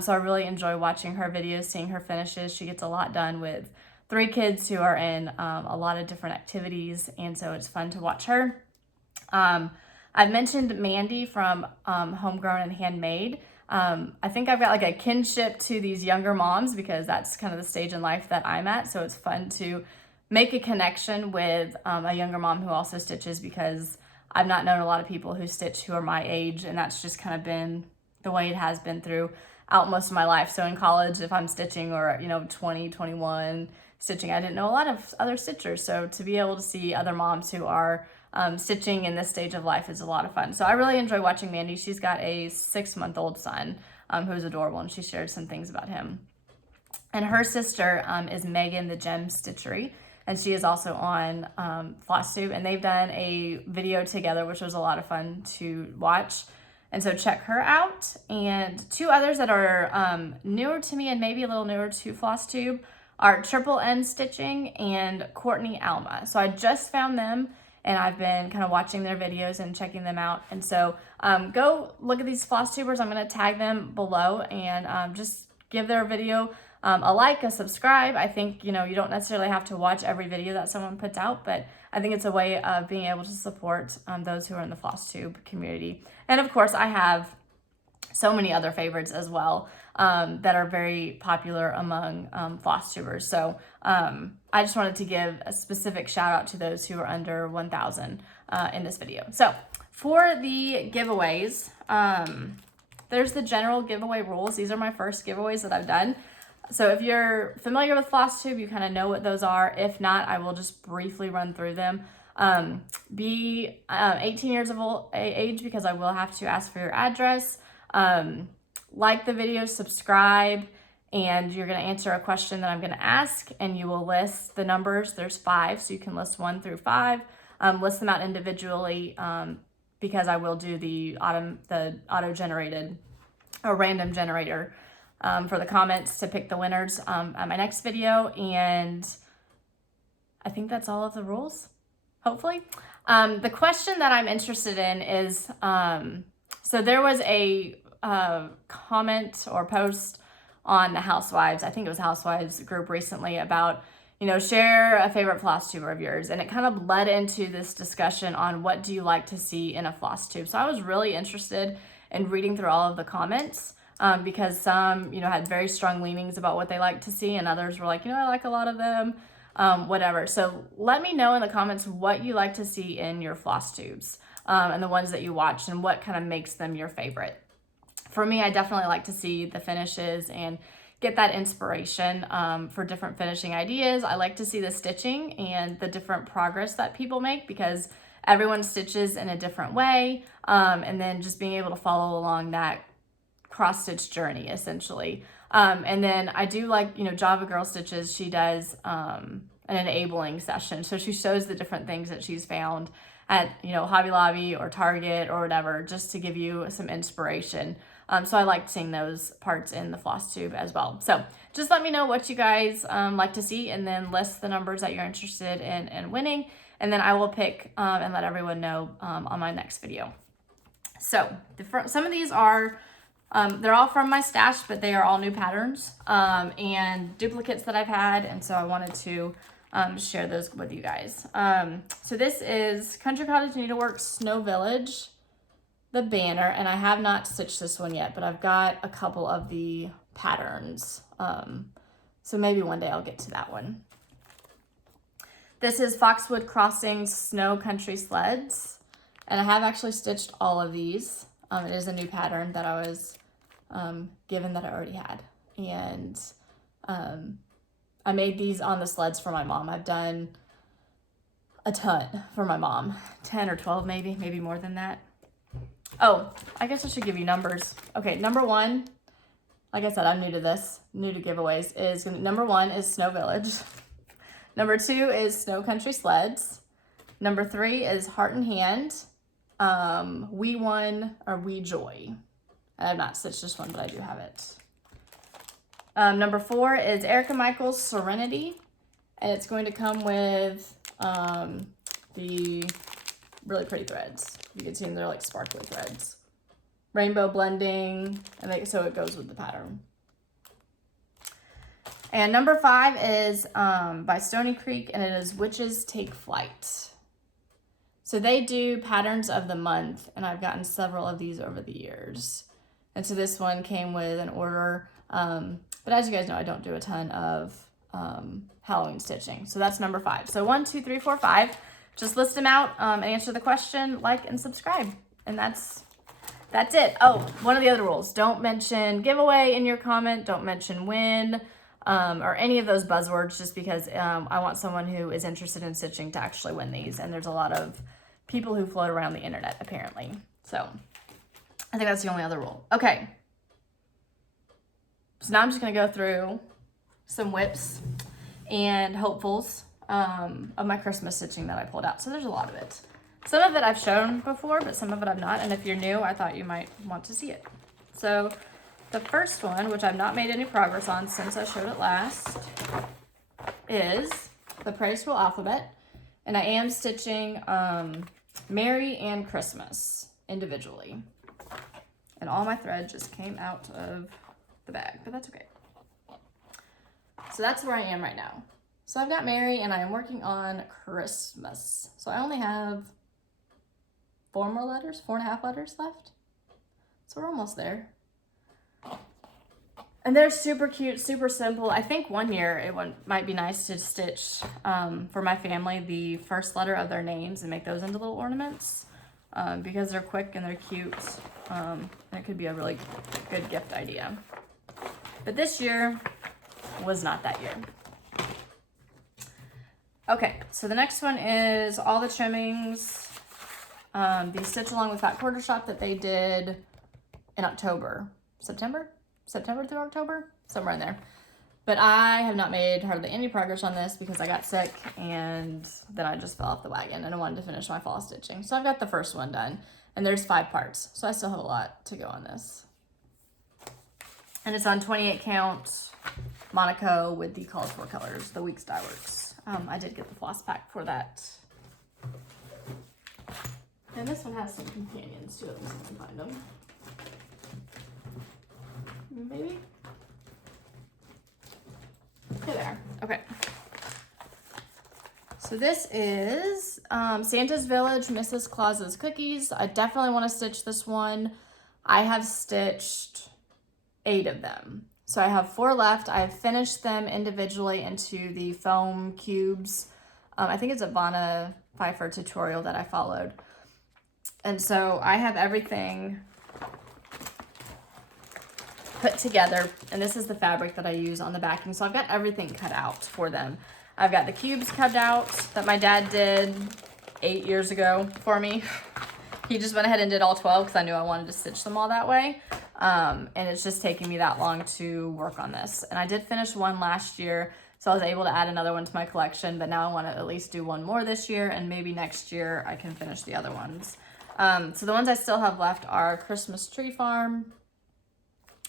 So I really enjoy watching her videos, seeing her finishes. She gets a lot done with 3 kids who are in a lot of different activities, and so it's fun to watch her. I've mentioned Mandy from Homegrown and Handmade. I think I've got like a kinship to these younger moms because that's kind of the stage in life that I'm at. So it's fun to make a connection with a younger mom who also stitches, because I've not known a lot of people who stitch who are my age, and that's just kind of been the way it has been through out most of my life. So in college, if I'm stitching, or, you know, 20, 21 stitching, I didn't know a lot of other stitchers. So to be able to see other moms who are stitching in this stage of life is a lot of fun. So I really enjoy watching Mandy. She's got a 6-month-old son who's adorable, and she shared some things about him. And her sister is Megan, the Jem Stitchery, and she is also on Flosstube, and they've done a video together, which was a lot of fun to watch. And so check her out. And two others that are newer to me and maybe a little newer to Flosstube are Triple N Stitching and Courtney Alma. So I just found them, and I've been kind of watching their videos and checking them out. And so go look at these Flosstubers. I'm going to tag them below, and just give their video a like, a subscribe. I think, you know, you don't necessarily have to watch every video that someone puts out, but I think it's a way of being able to support those who are in the Flosstube community. And of course, I have so many other favorites as well that are very popular among Flosstubers. So I just wanted to give a specific shout out to those who are under 1,000 in this video. So for the giveaways, there's the general giveaway rules. These are my first giveaways that I've done. So if you're familiar with Flosstube, you kind of know what those are. If not, I will just briefly run through them. Be 18 years of age, because I will have to ask for your address. Like the video, subscribe, and you're going to answer a question that I'm going to ask, and you will list the numbers. There's 5, so you can list 1 through 5. List them out individually, because I will do the auto-generated or random generator for the comments to pick the winners on my next video. And I think that's all of the rules, hopefully. The question that I'm interested in is, so there was a comment or post on the Housewives, I think it was Housewives group recently, about, you know, share a favorite Flosstuber of yours. And it kind of led into this discussion on what do you like to see in a Flosstube. So I was really interested in reading through all of the comments. Because some, you know, had very strong leanings about what they like to see, and others were like, you know, I like a lot of them, whatever. So let me know in the comments what you like to see in your Flosstubes, and the ones that you watch, and what kind of makes them your favorite. For me, I definitely like to see the finishes and get that inspiration for different finishing ideas. I like to see the stitching and the different progress that people make, because everyone stitches in a different way, and then just being able to follow along that cross-stitch journey, essentially. And then I do like, you know, Java Girl Stitches, she does an enabling session. So she shows the different things that she's found at, you know, Hobby Lobby or Target or whatever, just to give you some inspiration. So I like seeing those parts in the Flosstube as well. So just let me know what you guys like to see, and then list the numbers that you're interested in winning. And then I will pick and let everyone know on my next video. So some of these are, they're all from my stash, but they are all new patterns and duplicates that I've had. And so I wanted to share those with you guys. So this is Country Cottage Needleworks Snow Village, the banner. And I have not stitched this one yet, but I've got a couple of the patterns. So maybe one day I'll get to that one. This is Foxwood Crossings Snow Country Sleds. And I have actually stitched all of these. It is a new pattern that I was given that I already had. And I made these on the sleds for my mom. I've done a ton for my mom. 10 or 12 maybe more than that. Oh, I guess I should give you numbers. Okay, number 1, like I said, I'm new to this, new to giveaways, is number 1 is Snow Village. Number 2 is Snow Country Sleds. Number 3 is Heart and Hand. We Won or We Joy. I have not stitched this one, but I do have it. Number 4 is Erica Michaels Serenity, and it's going to come with the really pretty threads. You can see them, they're like sparkly threads. Rainbow blending, and so it goes with the pattern. And number 5 is by Stony Creek, and it is Witches Take Flight. So they do patterns of the month, and I've gotten several of these over the years. And so this one came with an order. But as you guys know, I don't do a ton of Halloween stitching. So that's number 5. So 1, 2, 3, 4, 5. Just list them out and answer the question, like, and subscribe. And that's that's it. Oh, one of the other rules, don't mention giveaway in your comment, don't mention win, or any of those buzzwords, just because I want someone who is interested in stitching to actually win these, and there's a lot of people who float around the internet apparently. So I think that's the only other rule. Okay, so now I'm just gonna go through some WIPs and hopefuls of my Christmas stitching that I pulled out. So there's a lot of it. Some of it I've shown before, but some of it I've not. And if you're new, I thought you might want to see it. So the first one, which I've not made any progress on since I showed it last, is the Praise School Alphabet. And I am stitching Merry and Christmas individually. And all my thread just came out of the bag, but that's okay. So that's where I am right now. So I've got Merry and I am working on Christmas. So I only have 4.5 letters left. So we're almost there. And they're super cute, super simple. I think one year it might be nice to stitch for my family the first letter of their names and make those into little ornaments because they're quick and they're cute. And it could be a really good gift idea. But this year was not that year. Okay, so the next one is all the trimmings, the Stitch Along with Fat Quarter Shop that they did in October, September through October, somewhere in there. But I have not made hardly any progress on this because I got sick and then I just fell off the wagon and I wanted to finish my fall stitching. So I've got the first one done and there's 5 parts. So I still have a lot to go on this. And it's on 28 count Monaco with the called for colors, the Weeks Die Works. I did get the floss pack for that. And this one has some companions too. Let me see if I can find them. Maybe? Here they are. Okay. So this is Santa's Village, Mrs. Claus's Cookies. I definitely want to stitch this one. I have stitched 8 of them. So I have 4 left. I have finished them individually into the foam cubes. I think it's a Vanna Pfeiffer tutorial that I followed. And so I have everything put together. And this is the fabric that I use on the backing. So I've got everything cut out for them. I've got the cubes cut out that my dad did 8 years ago for me. He just went ahead and did all 12 because I knew I wanted to stitch them all that way. And it's just taking me that long to work on this. And I did finish one last year, so I was able to add another one to my collection, but now I want to at least do one more this year, and maybe next year I can finish the other ones. So the ones I still have left are Christmas Tree Farm.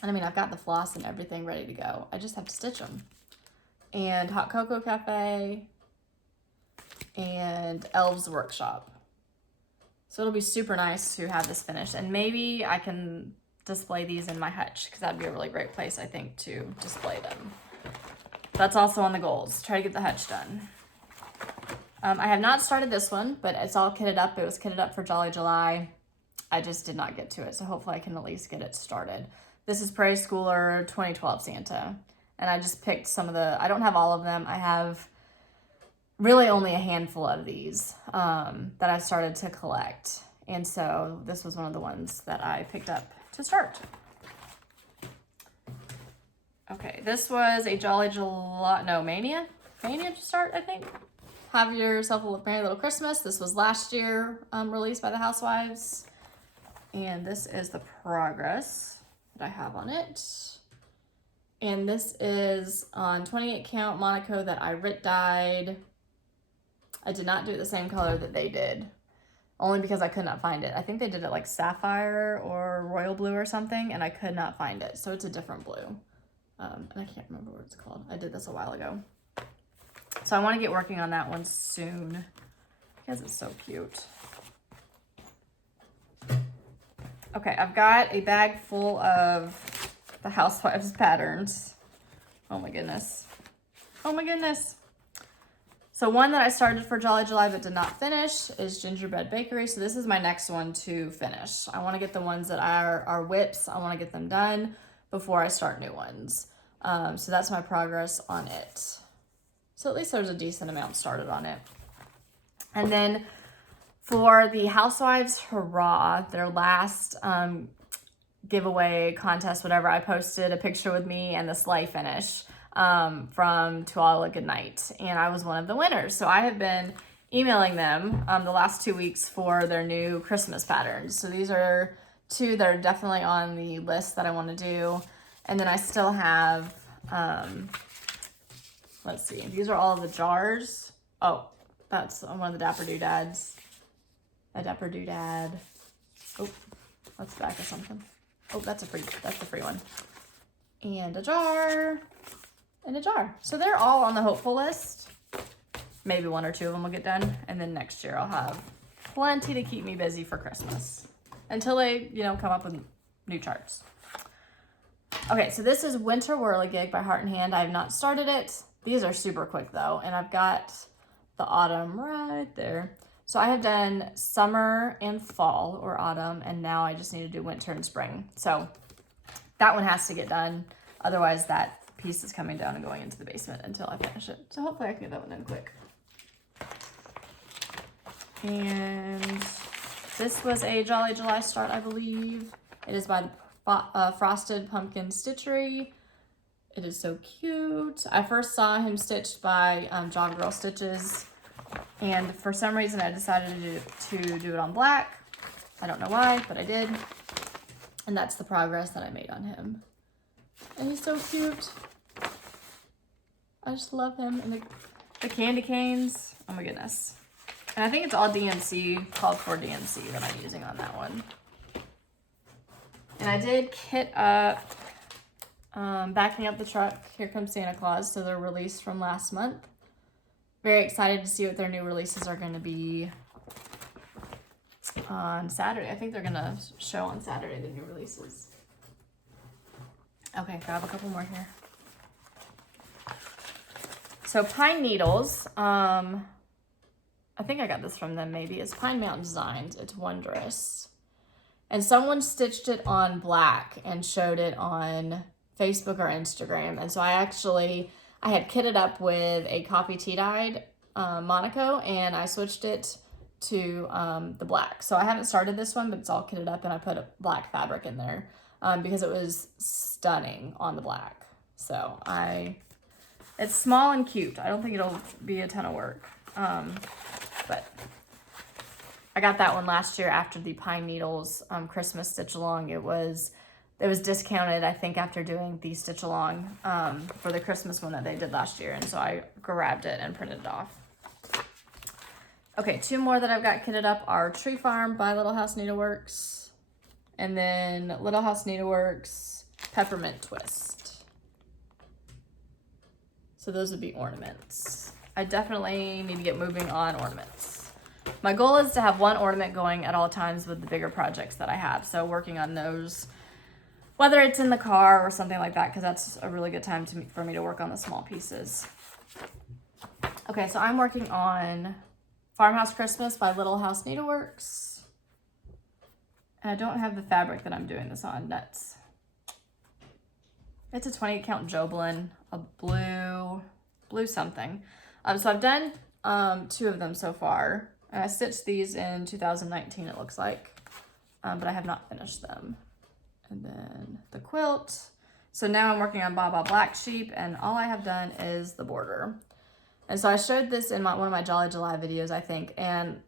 And I mean, I've got the floss and everything ready to go. I just have to stitch them. And Hot Cocoa Cafe and Elves Workshop. So it'll be super nice to have this finished. And maybe I can display these in my hutch because that'd be a really great place, I think, to display them. That's also on the goals. Try to get the hutch done. I have not started this one, but it's all kitted up. It was kitted up for Jolly July. I just did not get to it, so hopefully I can at least get it started. This is Prairie Schooler 2012 Santa. And I just picked some of the, I don't have all of them. I have really only a handful of these that I started to collect. And so this was one of the ones that I picked up to start. Okay, this was a Jolly July, no, Mania to start, I think. Have Yourself a Merry Little Christmas. This was last year released by the Housewives. And this is the progress that I have on it. And this is on 28 count Monaco that I Rit dyed. I did not do it the same color that they did, only because I could not find it. I think they did it like sapphire or royal blue or something, and I could not find it. So it's a different blue. And I can't remember what it's called. I did this a while ago. So I want to get working on that one soon because it's so cute. Okay, I've got a bag full of the Housewives patterns. Oh my goodness. Oh my goodness. So one that I started for Jolly July but did not finish is Gingerbread Bakery. So this is my next one to finish. I want to get the ones that are WIPs. I want to get them done before I start new ones. So that's my progress on it. So at least there's a decent amount started on it. And then For the Housewives Hurrah, their last giveaway contest, whatever, I posted a picture with me and the sleigh finish from To All a Good Night, and I was one of the winners. So I have been emailing them the last 2 weeks for their new Christmas patterns. So these are 2 that are definitely on the list that I want to do. And then I still have, let's see, these are all of the jars. Oh, that's one of the Dapper Doodads. A Dapper Doodad. Oh, that's back or something. Oh, that's a free one. And a jar. And a jar. So they're all on the hopeful list. Maybe 1 or 2 of them will get done. And then next year I'll have plenty to keep me busy for Christmas. Until they, come up with new charts. Okay, so this is Winter Whirligig by Heart and Hand. I have not started it. These are super quick though. And I've got the autumn right there. So I have done summer and fall or autumn, and now I just need to do winter and spring. So that one has to get done. Otherwise that piece is coming down and going into the basement until I finish it. So hopefully I can get that one done quick. And this was a Jolly July start, I believe. It is by the Frosted Pumpkin Stitchery. It is so cute. I first saw him stitched by John Girl Stitches. And for some reason I decided to do it on black. I don't know why, but I did. And that's the progress that I made on him. And he's so cute. I just love him. And the candy canes. Oh my goodness. And I think it's all DMC, called for DMC that I'm using on that one. And I did kit up, backing up the truck, Here Comes Santa Claus. So they're released from last month. Very excited to see what their new releases are going to be on Saturday. I think they're going to show on Saturday the new releases. Okay, grab a couple more here. So Pine Needles, I think I got this from them maybe. It's Pine Mountain Designs. It's wondrous. And someone stitched it on black and showed it on Facebook or Instagram. And so I had kitted up with a coffee tea-dyed Monaco, and I switched it to the black. So I haven't started this one, but it's all kitted up, and I put a black fabric in there because it was stunning on the black. So it's small and cute. I don't think it'll be a ton of work, but I got that one last year after the Pine Needles Christmas stitch along. It was discounted, I think, after doing the stitch along for the Christmas one that they did last year. And so I grabbed it and printed it off. Okay, 2 more that I've got kitted up are Tree Farm by Little House Needleworks. And then Little House Needleworks Peppermint Twist. So those would be ornaments. I definitely need to get moving on ornaments. My goal is to have 1 ornament going at all times with the bigger projects that I have. So working on those, whether it's in the car or something like that, because that's a really good time for me to work on the small pieces. Okay, so I'm working on Farmhouse Christmas by Little House Needleworks. And I don't have the fabric that I'm doing this on. Nuts. It's a 28 count Joblin, a blue something. So I've done 2 of them so far. And I stitched these in 2019, it looks like. But I have not finished them. And then the quilt. So now I'm working on Baba Black Sheep, and all I have done is the border. And so I showed this in one of my Jolly July videos, I think, and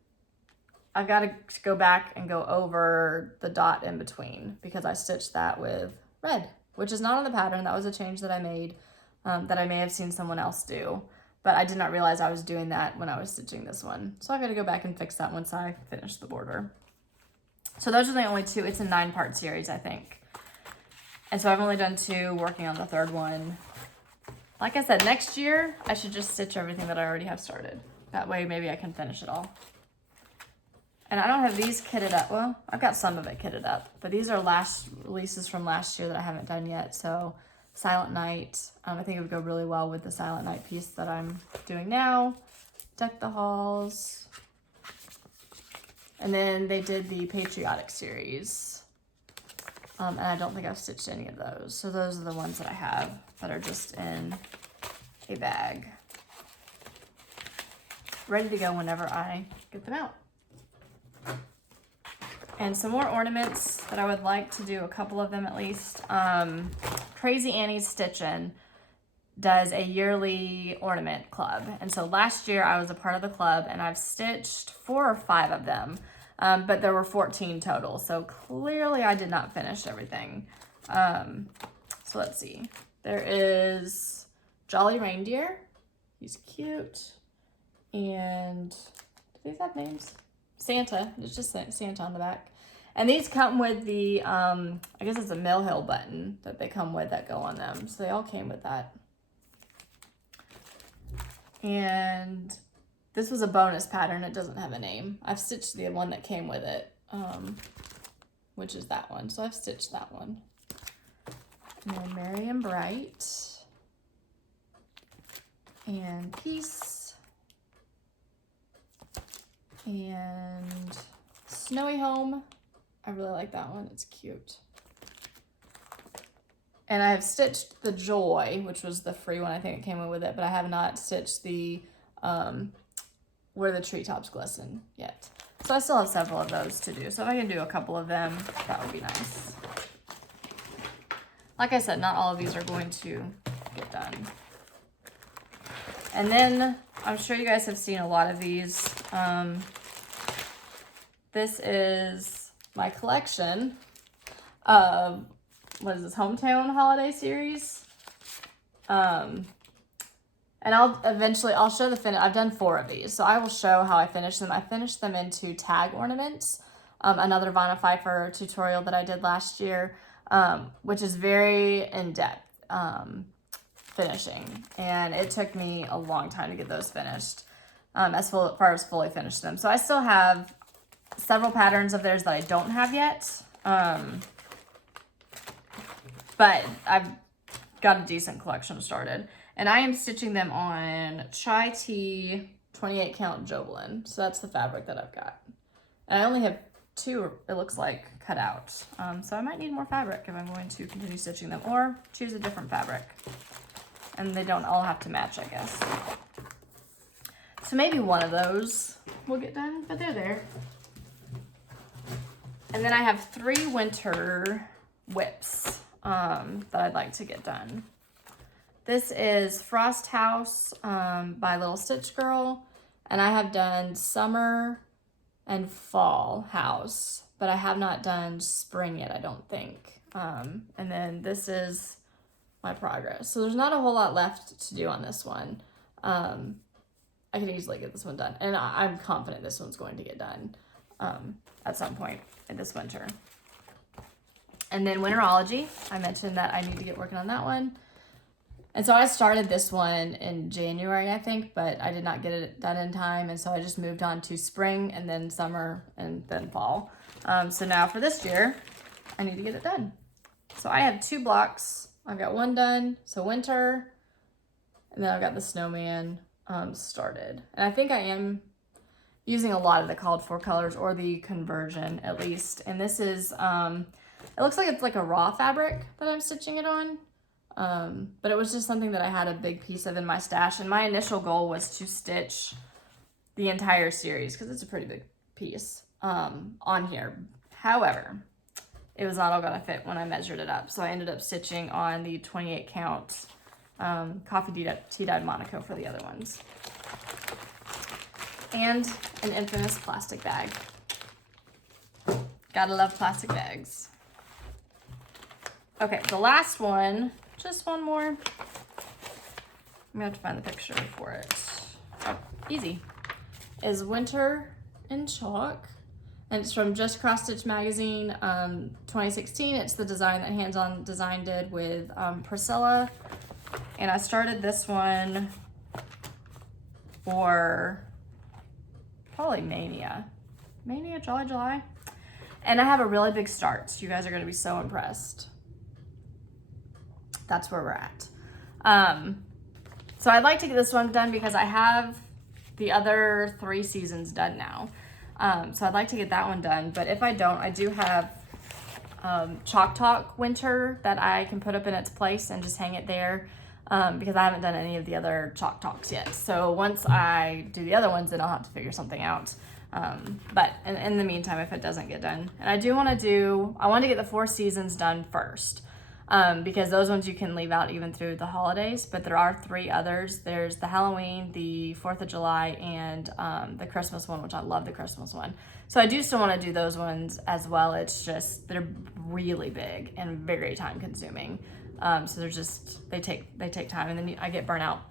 I've got to go back and go over the dot in between because I stitched that with red, which is not on the pattern. That was a change that I made that I may have seen someone else do, but I did not realize I was doing that when I was stitching this one. So I've got to go back and fix that once I finish the border. So those are the only 2. It's a 9-part series, I think. And so I've only done 2, working on the 3rd one. Like I said, next year, I should just stitch everything that I already have started. That way, maybe I can finish it all. And I don't have these kitted up. Well, I've got some of it kitted up. But these are last releases from last year that I haven't done yet. So, Silent Night. I think it would go really well with the Silent Night piece that I'm doing now. Deck the Halls. And then they did the Patriotic series. And I don't think I've stitched any of those. So those are the ones that I have that are just in a bag. Ready to go whenever I get them out. And some more ornaments that I would like to do, a couple of them at least. Crazy Annie's Stitching does a yearly ornament club. And so last year I was a part of the club and I've stitched 4 or 5 of them. But there were 14 total. So clearly I did not finish everything. So let's see. There is Jolly Reindeer. He's cute. And do these have names? Santa. It's just Santa on the back. And these come with the, I guess it's a Mill Hill button that they come with that go on them. So they all came with that. And this was a bonus pattern. It doesn't have a name. I've stitched the one that came with it, which is that one. So I've stitched that one. And then Merry and Bright. And Peace. And Snowy Home. I really like that one. It's cute. And I have stitched the Joy, which was the free one. I think it came in with it, but I have not stitched the Where the Treetops Glisten yet. So I still have several of those to do. So if I can do a couple of them, that would be nice. Like I said, not all of these are going to get done. And then I'm sure you guys have seen a lot of these. This is my collection of, what is this, Hometown Holiday Series. And I'll show the finish. I've done 4 of these, so I will show how I finish them. I finished them into tag ornaments, another Vanna Pfeiffer tutorial that I did last year, which is very in-depth finishing, and it took me a long time to get those finished, as far as fully finish them. So I still have several patterns of theirs that I don't have yet, but I've got a decent collection started. And I am stitching them on Chai Tea 28 count Jovelin. So that's the fabric that I've got. And I only have 2, it looks like, cut out. So I might need more fabric if I'm going to continue stitching them, or choose a different fabric. And they don't all have to match, I guess. So maybe one of those will get done, but they're there. And then I have 3 winter whips that I'd like to get done. This is Frost House by Little Stitch Girl, and I have done summer and fall house, but I have not done spring yet, I don't think. And then this is my progress. So there's not a whole lot left to do on this one. I can easily get this one done, and I'm confident this one's going to get done at some point in this winter. And then Winterology, I mentioned that I need to get working on that one. And so I started this one in January, I think, but I did not get it done in time. And so I just moved on to spring and then summer and then fall. So now for this year, I need to get it done. So I have 2 blocks. I've got one done, so winter, and then I've got the snowman started. And I think I am using a lot of the called for colors, or the conversion at least. And this is, it looks like it's like a raw fabric that I'm stitching it on. But it was just something that I had a big piece of in my stash, and my initial goal was to stitch the entire series because it's a pretty big piece on here. However, it was not all gonna fit when I measured it up, so I ended up stitching on the 28 count coffee tea-dyed Monaco for the other ones. And an infamous plastic bag. Gotta love plastic bags. Okay, the last one, just one more. I'm gonna have to find the picture for it. Oh, easy. Is Winter in Chalk. And it's from Just Cross Stitch Magazine, 2016. It's the design that Hands On Design did with Priscilla. And I started this one for probably Mania, Jolly July. And I have a really big start, so you guys are gonna be so impressed. That's where we're at. So I'd like to get this one done because I have the other 3 seasons done now. So I'd like to get that one done, but if I don't, I do have Chalk Talk Winter that I can put up in its place and just hang it there because I haven't done any of the other Chalk Talks yet. So once I do the other ones, then I'll have to figure something out. But in the meantime, if it doesn't get done, and I want to get the 4 seasons done first. Because those ones you can leave out even through the holidays, but there are 3 others. There's the Halloween, the 4th of July, and the Christmas one, which I love the Christmas one. So I do still want to do those ones as well. It's just, they're really big and very time consuming. So they're just, they take time, and then I get burnt out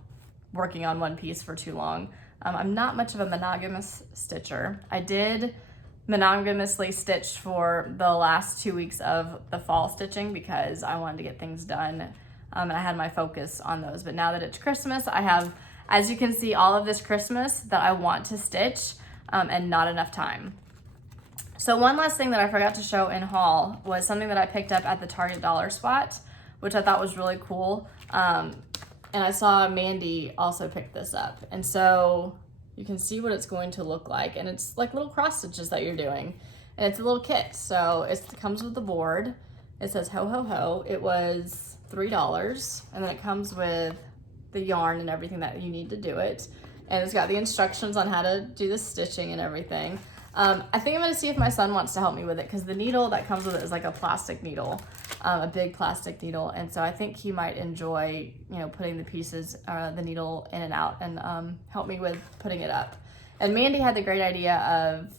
working on one piece for too long. I'm not much of a monogamous stitcher. I did monogamously stitched for the last 2 weeks of the fall stitching because I wanted to get things done, and I had my focus on those. But now that it's Christmas, I have, as you can see, all of this Christmas that I want to stitch, and not enough time. So one last thing that I forgot to show in haul was something that I picked up at the Target dollar spot, which I thought was really cool. And I saw Mandy also pick this up, and so you can see what it's going to look like, and it's like little cross stitches that you're doing, and it's a little kit. So it comes with the board. It says ho ho ho. It was $3, and then it comes with the yarn and everything that you need to do it, and it's got the instructions on how to do the stitching and everything. I think I'm gonna see if my son wants to help me with it, because the needle that comes with it is like a plastic needle, a big plastic needle, and so I think he might enjoy, you know, putting the pieces, the needle in and out, and help me with putting it up. And Mandy had the great idea of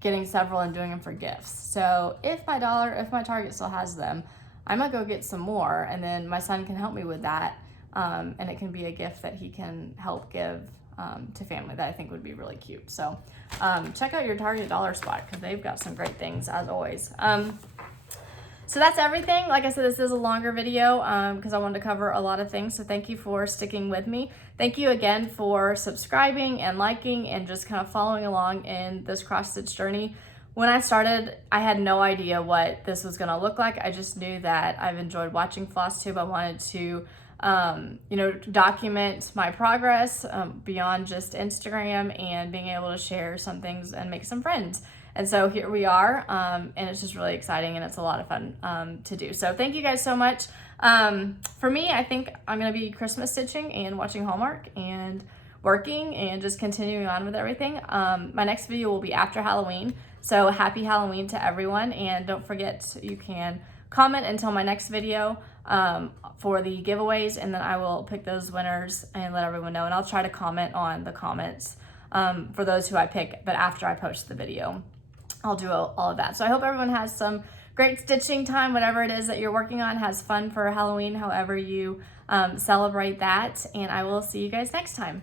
getting several and doing them for gifts. So if my Target still has them, I might go get some more, and then my son can help me with that, and it can be a gift that he can help give to family that I think would be really cute. So check out your Target dollar spot, because they've got some great things as always. So that's everything. Like I said, this is a longer video because I wanted to cover a lot of things. So thank you for sticking with me. Thank you again for subscribing and liking and just kind of following along in this cross stitch journey. When I started, I had no idea what this was going to look like. I just knew that I've enjoyed watching Flosstube. I wanted to you know, document my progress beyond just Instagram, and being able to share some things and make some friends. And so here we are, and it's just really exciting, and it's a lot of fun to do. So thank you guys so much. For me, I think I'm gonna be Christmas stitching and watching Hallmark and working and just continuing on with everything. My next video will be after Halloween. So happy Halloween to everyone, and don't forget you can comment until my next video for the giveaways, and then I will pick those winners and let everyone know, and I'll try to comment on the comments for those who I pick, but after I post the video I'll do all of that. So I hope everyone has some great stitching time, whatever it is that you're working on, has fun for Halloween, however you celebrate that, and I will see you guys next time.